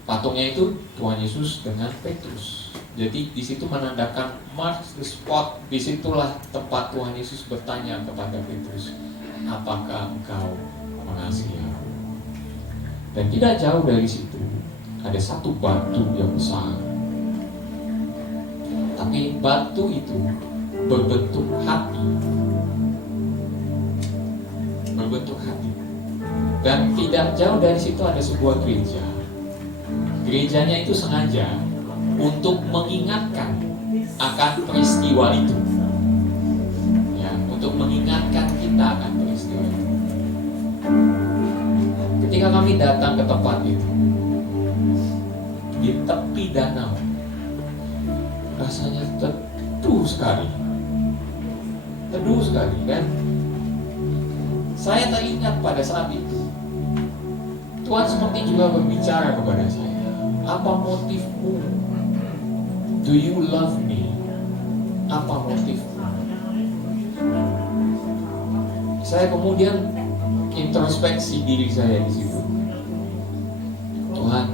Patungnya itu Tuhan Yesus dengan Petrus. Jadi di situ menandakan mark the spot. Disitulah tempat Tuhan Yesus bertanya kepada Petrus, apakah engkau mengasihi aku? Dan tidak jauh dari situ ada satu batu yang besar. Tapi batu itu berbentuk hati. Berbentuk hati. Dan tidak jauh dari situ ada sebuah gereja. Gerejanya itu sengaja untuk mengingatkan akan peristiwa itu. Ya, untuk mengingatkan kita akan peristiwa itu. Ketika kami datang ke tempat itu, di tepi danau, rasanya teduh sekali. Teduh sekali kan? Saya teringat pada saat itu Tuhan seperti juga berbicara kepada saya. Apa motifmu? Do you love me? Apa motifmu? Saya kemudian introspeksi diri saya di situ. Tuhan,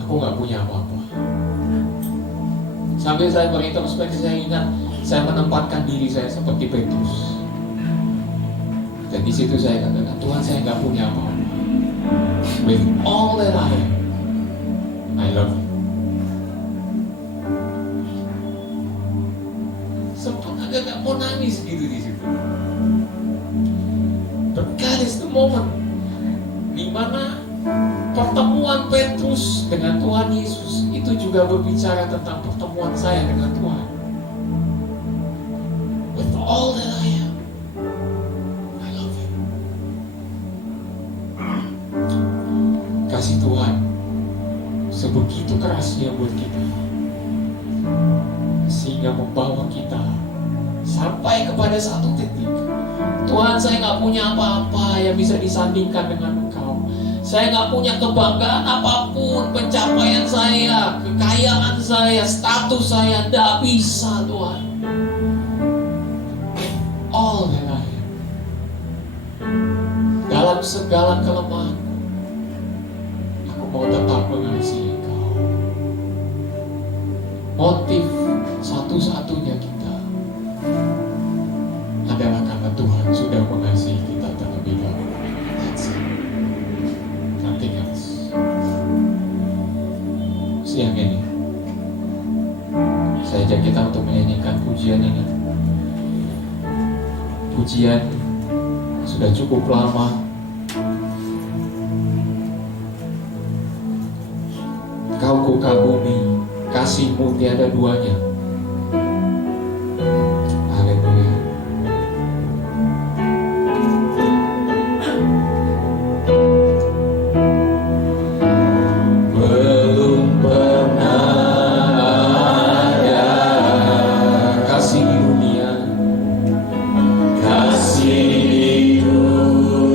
aku nggak punya apa-apa. Sambil saya berintrospeksi, saya ingat saya menempatkan diri saya seperti Petrus. Dan di situ saya katakan, Tuhan, saya nggak punya apa-apa. With all that I am, I love you. Sempat agak mau nangis gitu di situ. But God is the moment di mana pertemuan Petrus dengan Tuhan Yesus itu juga berbicara tentang pertemuan saya dengan Tuhan. With all that I am, I love you. Kasih Tuhan sebegitu kerasnya buat kita, sehingga membawa kita sampai kepada satu titik. Tuhan, saya nggak punya apa-apa yang bisa disandingkan dengan Engkau. Saya nggak punya kebanggaan apapun, pencapaian saya, kekayaan saya, status saya, tidak bisa Tuhan. All that I am. Dalam segala kelemahan, aku mau tetap mengasihi Engkau. Motif satu-satunya kita adalah karena Tuhan sudah mengasihi kita terlebih dahulu. That's it. Nothing else. Siang ini saya ajak kita untuk menyanyikan pujian ini. Pujian sudah cukup lama. Kau ku kagumi, kasih-Mu tiada duanya. Haleluya. Belum pernah ada kasih di dunia, kasih di dunia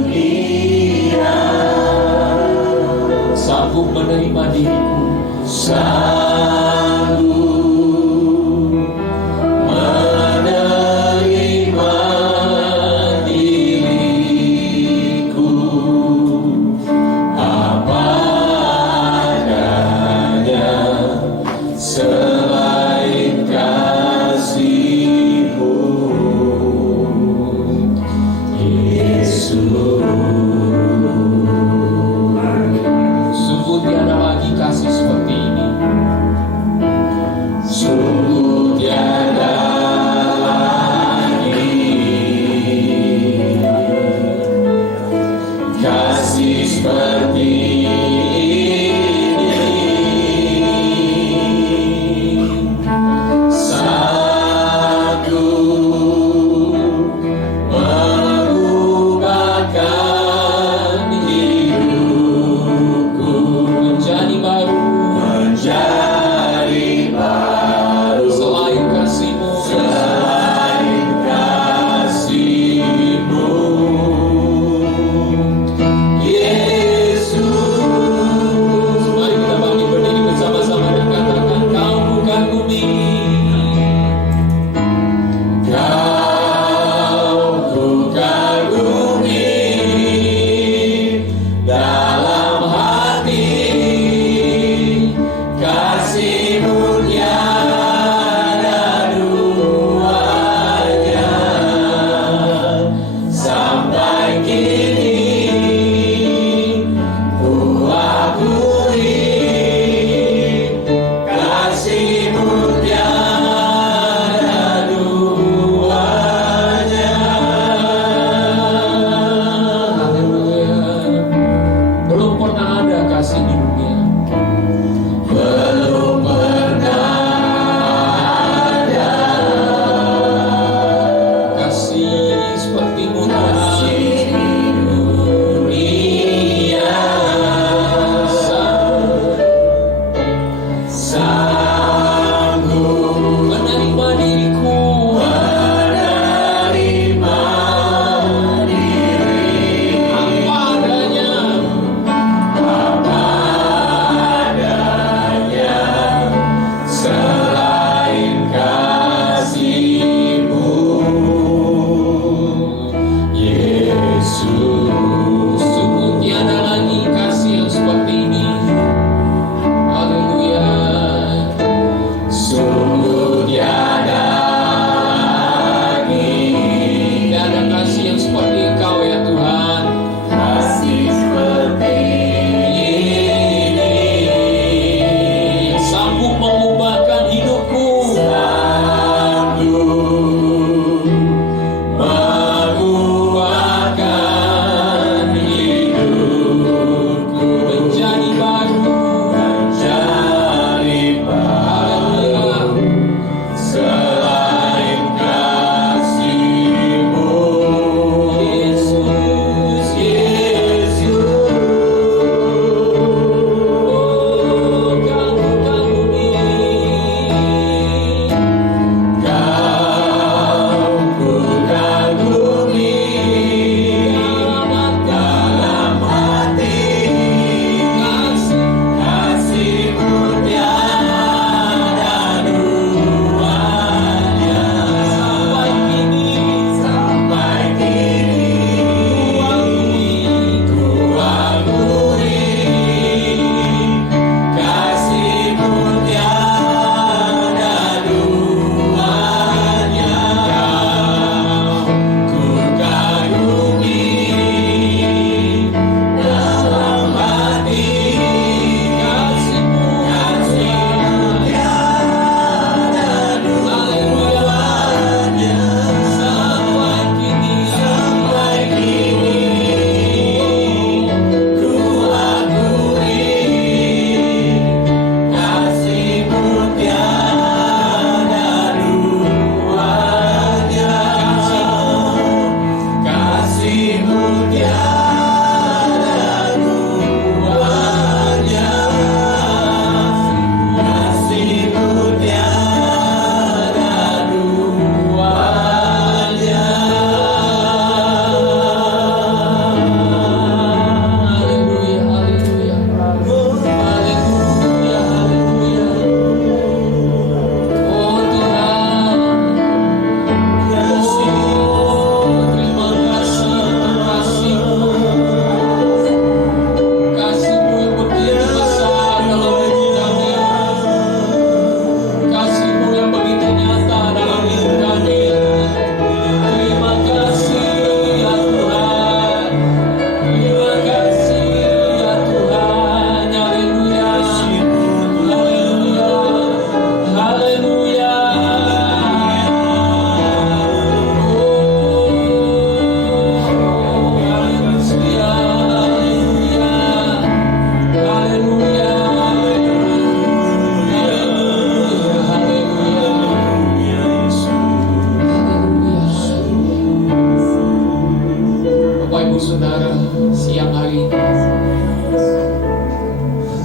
saudara, siang hari ini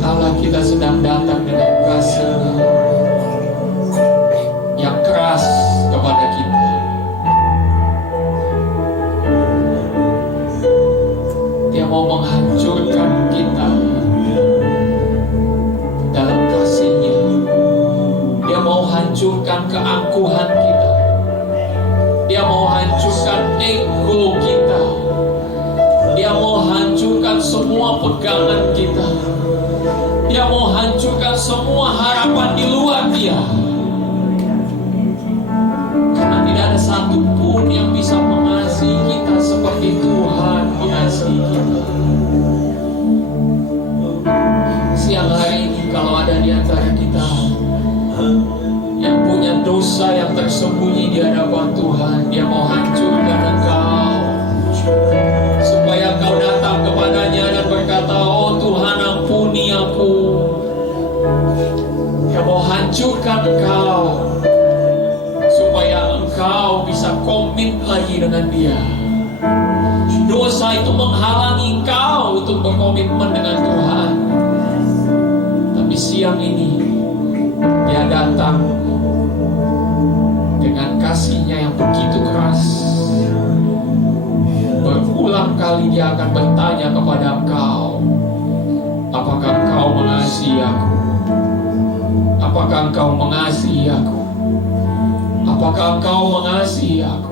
Allah kita sedang datang dengan kasih yang keras kepada kita. Dia mau menghancurkan kita dalam kasih-Nya. Dia mau hancurkan keangkuhan kita. Dia mau hancurkan ego kita. Dia mau hancurkan semua pegangan kita. Dia mau hancurkan semua harapan di luar Dia. Karena tidak ada satupun yang bisa mengasihi kita seperti Tuhan mengasihi kita. Siang hari ini kalau ada di antara kita yang punya dosa yang tersembunyi di hadapan Tuhan, Dia mau hancurkan engkau supaya engkau datang kepadanya dan berkata, "Oh Tuhan, ampuni aku." Dia mau hancurkan engkau supaya engkau bisa komit lagi dengan Dia. Dosa itu menghalangi engkau untuk berkomitmen dengan Tuhan. Tapi siang ini Dia datang dengan kasih-Nya yang begitu keras. Berulang kali Dia akan bertanya kepada engkau, apakah engkau mengasihi aku? Apakah engkau mengasihi aku? Apakah engkau mengasihi aku?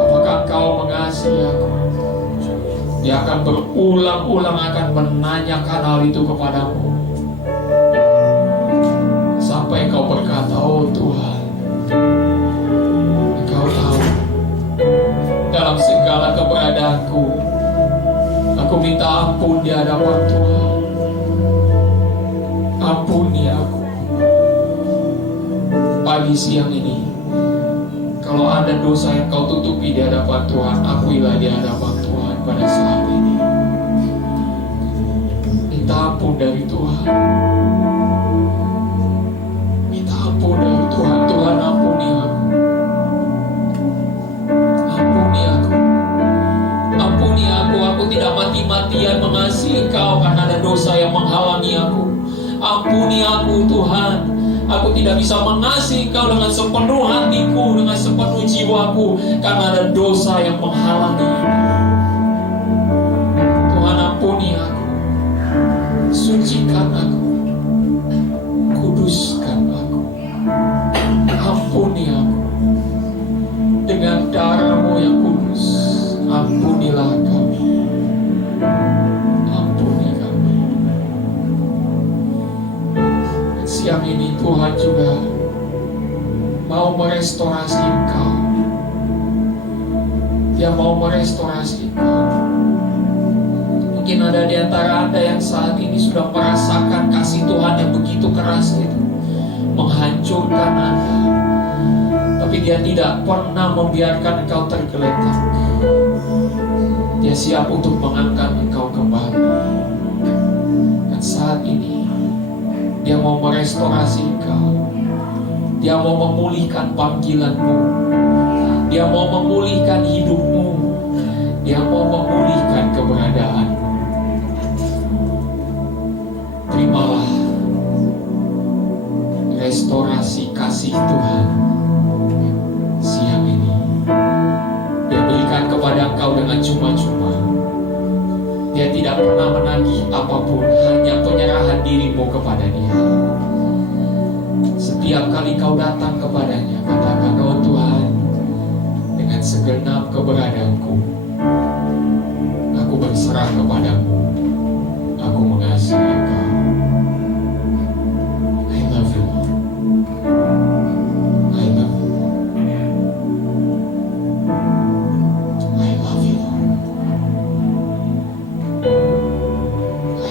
Apakah engkau mengasihi aku? Dia akan berulang-ulang akan menanyakan hal itu kepadamu. Sampai engkau berkata, "Oh Tuhan, Engkau tahu dalam segala keberadaanku, aku minta ampun di hadapan Tuhan. Ampuni aku." Pagi siang ini, kalau ada dosa yang kau tutupi di hadapan Tuhan, akuilah di hadapan Tuhan pada saat ini. Minta ampun dari Tuhan. Minta ampun dari Tuhan. Tuhan, ampuni aku. Ampuni aku. Ampuni aku. Aku tidak mati-matian mengasihi Engkau karena ada dosa yang menghalangi aku. Ampuni aku Tuhan. Aku tidak bisa mengasihi Engkau dengan sepenuh hatiku, dengan sepenuh jiwaku, karena ada dosa yang menghalangi. Tuhan, ampuni aku. Sucikan aku. Kuduskan aku. Ampuni aku. Dengan darah-Mu yang kudus, ampunilah kami. Ampuni kami. Siang ini Tuhan juga mau merestorasi engkau. Dia mau merestorasi engkau. Mungkin ada di antara Anda yang saat ini sudah merasakan kasih Tuhan yang begitu keras itu menghancurkan Anda. Tapi Dia tidak pernah membiarkan engkau tergeletak. Dia siap untuk mengangkat engkau kembali. Dan saat ini Dia mau merestorasi engkau. Dia mau memulihkan panggilanmu. Dia mau memulihkan hidupmu. Dia mau memulihkan keberadaanmu. Terimalah restorasi kasih Tuhan siang ini. Dia berikan kepada engkau dengan cuma-cuma. Dia tidak pernah menagih apapun, hanya penyerahan dirimu kepada Dia. Setiap kali kau datang kepadanya, katakan, "Oh Tuhan, dengan segenap keberadaanku, aku berserah kepadamu. Aku mengasihi Engkau. I love you. I love you. I love you.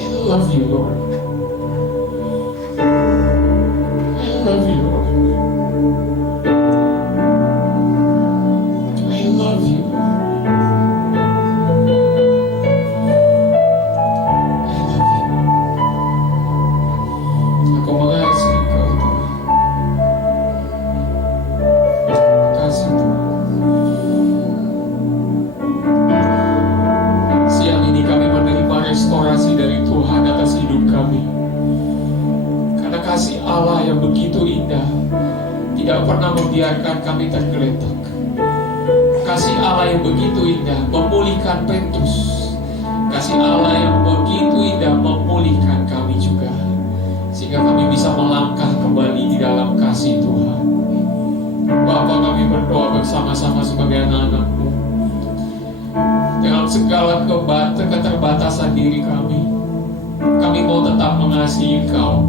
I love you, Lord. I love you, Lord. I love you. I love you. Aku mengasihi Engkau, Tuhan. Kasih Tuhan. kasih Allah yang begitu indah memulihkan Petrus. Kasih Allah yang begitu indah memulihkan kami juga, sehingga kami bisa melangkah kembali di dalam kasih Tuhan. Bapa, kami berdoa bersama-sama sebagai anak-anak-Mu. Dalam segala keterbatasan diri kami mau tetap mengasihi Engkau.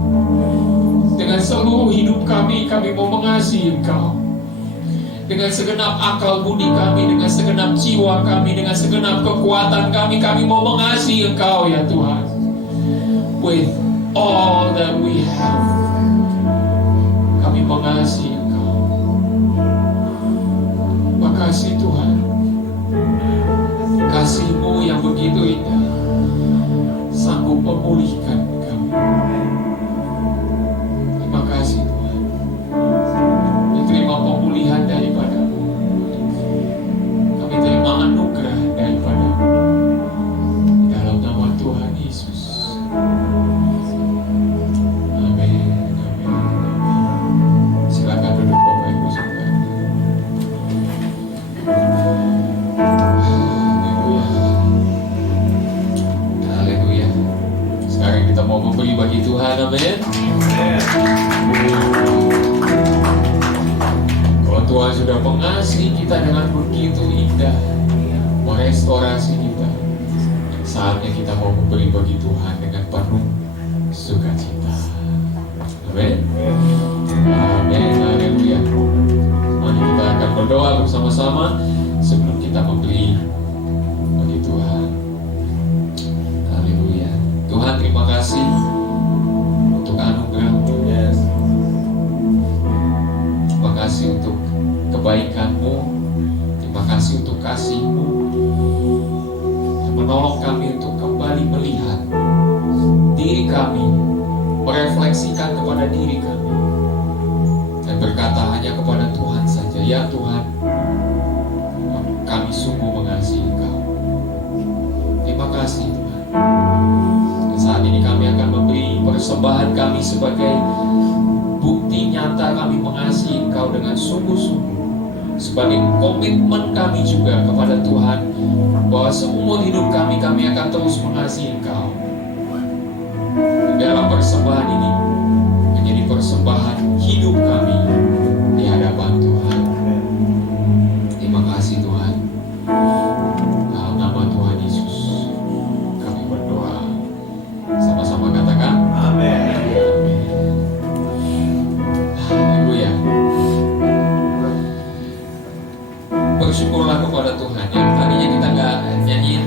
Dengan seluruh hidup kami mau mengasihi Engkau. Dengan segenap akal budi kami, dengan segenap jiwa kami, dengan segenap kekuatan kami mau mengasihi Engkau ya Tuhan. With all that we have, kami mengasihi Engkau. Makasih Tuhan. Kasih-Mu yang begitu indah sanggup memulihkan kami. Terima kasih Tuhan. Diterima pemulihan daripada-Mu. Kami terima anugerah daripada-Mu. Dalam nama Tuhan Yesus. Amin. Silakan duduk Bapak Ibu Saudara. Haleluya. Sekarang kita mau memberi bagi Tuhan, amin. Kalau Tuhan sudah mengasihi kita dengan begitu indah, merestorasi kita, saatnya kita mau memberi bagi Tuhan dengan penuh sukacita. Amin. Amin. Haleluya. Mari kita akan berdoa bersama-sama sebelum kita memberi bagi Tuhan. Haleluya. Tuhan, terima kasih untuk anugerah-Mu. Terima kasih untuk kebaikan-Mu. Terima kasih untuk kasih-Mu yang menolong kami untuk kembali melihat diri kami, merefleksikan kepada diri kami, dan berkata hanya kepada Tuhan saja, ya Tuhan, kami sungguh mengasihi Engkau. Terima kasih Tuhan. Dan saat ini kami akan memberi persembahan kami sebagai bukti nyata kami mengasihi Engkau dengan sungguh-sungguh, sebagai komitmen kami juga kepada Tuhan bahwa seumur hidup kami akan terus mengasihi Engkau. Dalam persembahan ini menjadi persembahan hidup kami di hadapan Tuhan. Terima kasih Tuhan. Dalam nama Tuhan Yesus kami berdoa. Sama-sama katakan amin. Haleluya. Bersyukurlah kepada Tuhan. Yang tadinya kita nggak nyanyiin.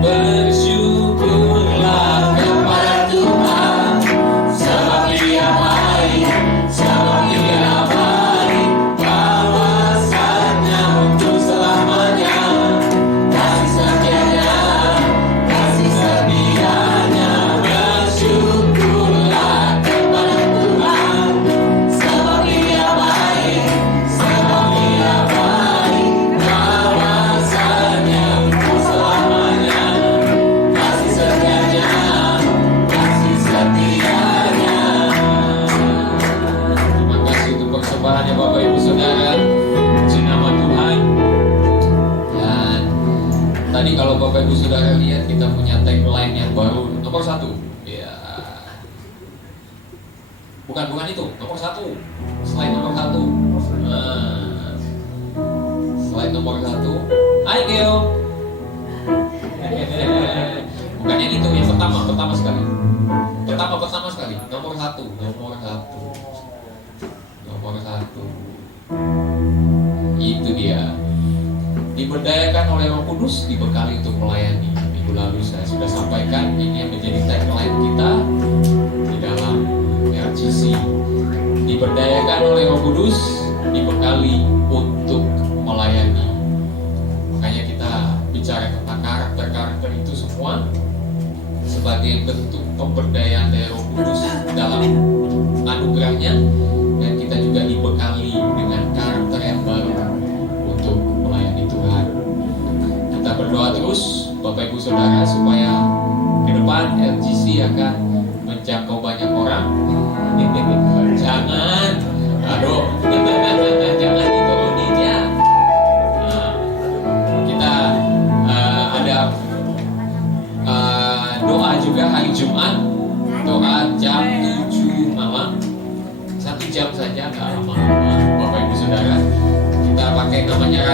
Bersyukurlah kepada Tuhan, sebab Dia baik, sebab Dia baik, bahwasanya untuk selamanya, kasih setianya, kasih setianya. Bersyukurlah kepada Tuhan, sebab Dia baik, sebab Dia baik, bahwasanya untuk selamanya, kasih setianya, kasih setianya. Terima kasih untuk persembahannya Bapak Ibu Saudara. Puji nama Tuhan. Dan tadi kalau Bapak Ibu Saudara lihat, kita punya tagline yang baru, nomor 1. Ya. Bukan itu, nomor 1. Selain nomor 1. Selain nomor 1. Hai Geo. Bukan yang itu, yang pertama sekali. Pertama sekali, nomor 1. Itu dia. Diberdayakan oleh Roh Kudus, dibekali untuk melayani. Minggu lalu saya sudah sampaikan, ini yang menjadi tagline kita di dalam RGC. Diberdayakan oleh Roh Kudus, dibekali untuk melayani. Makanya kita bicara tentang karakter-karakter itu semua sebagai bentuk pemberdayaan dari Roh Kudus dalam anugerahnya, dan kita juga dibekali dengan karakter yang baru untuk melayani Tuhan. Kita berdoa terus Bapak Ibu Saudara supaya ke depan LGC akan menjangkau banyak orang. Jangan, jangan diturunin ya.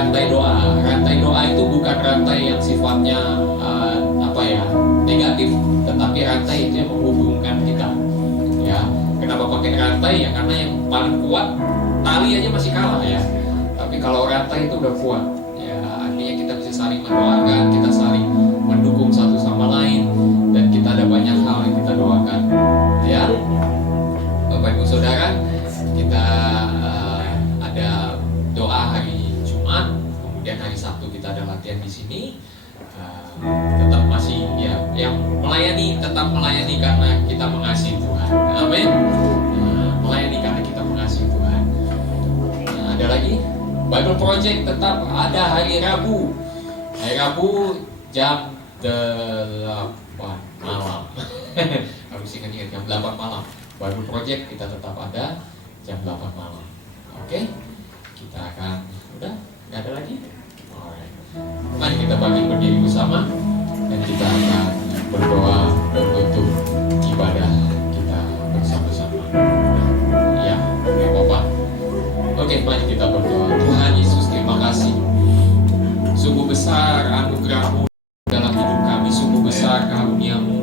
rantai doa. Rantai doa itu bukan rantai yang sifatnya negatif, tetapi rantai itu yang menghubungkan kita. Ya, kenapa pakai rantai? Ya karena yang paling kuat tali aja masih kalah ya. Tapi kalau rantai itu udah kuat, ya artinya kita bisa saling mendoakan, kita saling mendukung satu sama lain, dan kita ada banyak hal yang kita doakan. Ya, Bapak Ibu Saudara, kita ada doa hari Jumat, kemudian hari Sabtu kita ada latihan di sini. Tetap masih ya yang melayani, tetap melayani karena kita mengasihi Tuhan. Amin. Melayani karena kita mengasihi Tuhan. Ada lagi Bible Project tetap ada hari Rabu. Hari Rabu jam 8 malam. Harus ingat jam 8 malam. Bible Project kita tetap ada jam 8 malam. Oke? Kita akan udah nggak ada lagi. Alright. Mari kita berdiri bersama dan kita akan berdoa untuk ibadah kita bersama-sama. Ya, nggak apa-apa. Oke, mari kita berdoa. Tuhan Yesus, terima kasih. Sungguh besar anugerah-Mu dalam hidup kami, sungguh besar karunia-Mu,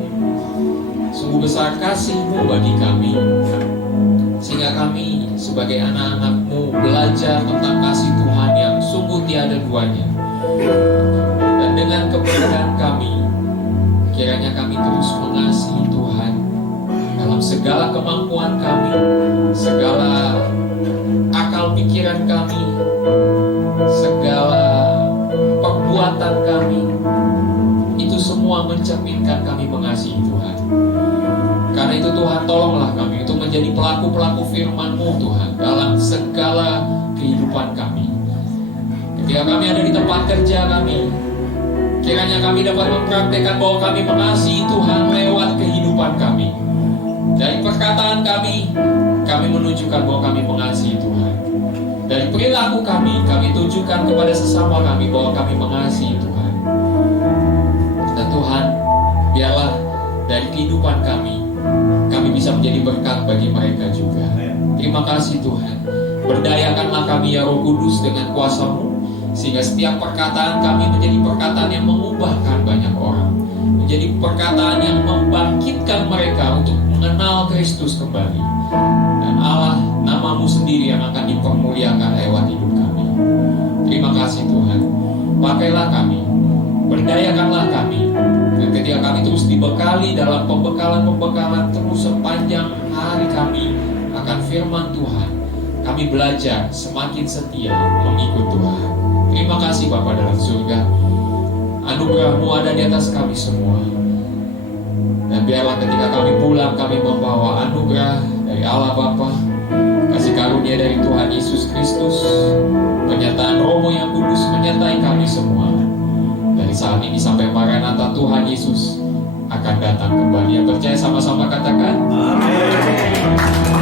sungguh besar kasih-Mu bagi kami, sehingga kami sebagai anak-anak-Mu belajar tentang kasih Tuhan yang sungguh tiada duanya. Dan dengan kebenaran kami, kiranya kami terus mengasihi Tuhan dalam segala kemampuan kami, segala akal pikiran kami, segala perbuatan kami. Itu semua mencerminkan kami mengasihi Tuhan. Karena itu Tuhan, tolonglah kami untuk menjadi pelaku-pelaku firman-Mu Tuhan dalam segala kehidupan kami. Ketika kami ada di tempat kerja kami, kiranya kami dapat mempraktekkan bahwa kami mengasihi Tuhan lewat kehidupan kami. Dari perkataan kami menunjukkan bahwa kami mengasihi Tuhan. Dari perilaku kami tunjukkan kepada sesama kami bahwa kami mengasihi Tuhan. Dan Tuhan, biarlah dari kehidupan kami bisa menjadi berkat bagi mereka juga. Terima kasih Tuhan. Berdayakanlah kami ya Roh Kudus dengan kuasa-Mu, sehingga setiap perkataan kami menjadi perkataan yang mengubahkan banyak orang, menjadi perkataan yang membangkitkan mereka untuk mengenal Kristus kembali. Dan Allah, nama-Mu sendiri yang akan dipermuliakan lewat hidup kami. Terima kasih Tuhan. Pakailah kami, berdayakanlah kami, dan ketika kami terus dibekali dalam pembekalan-pembekalan terus sepanjang hari kami akan firman Tuhan, kami belajar semakin setia mengikut Tuhan. Terima kasih Bapa dalam surga. Anugerah-Mu ada di atas kami semua. Dan biarlah ketika kami pulang, kami membawa anugerah dari Allah Bapa, kasih karunia dari Tuhan Yesus Kristus, penyertaan Roh-Mu yang kudus menyertai kami semua. Dari saat ini sampai Maranatha Tuhan Yesus akan datang kembali. Yang percaya sama-sama katakan amin.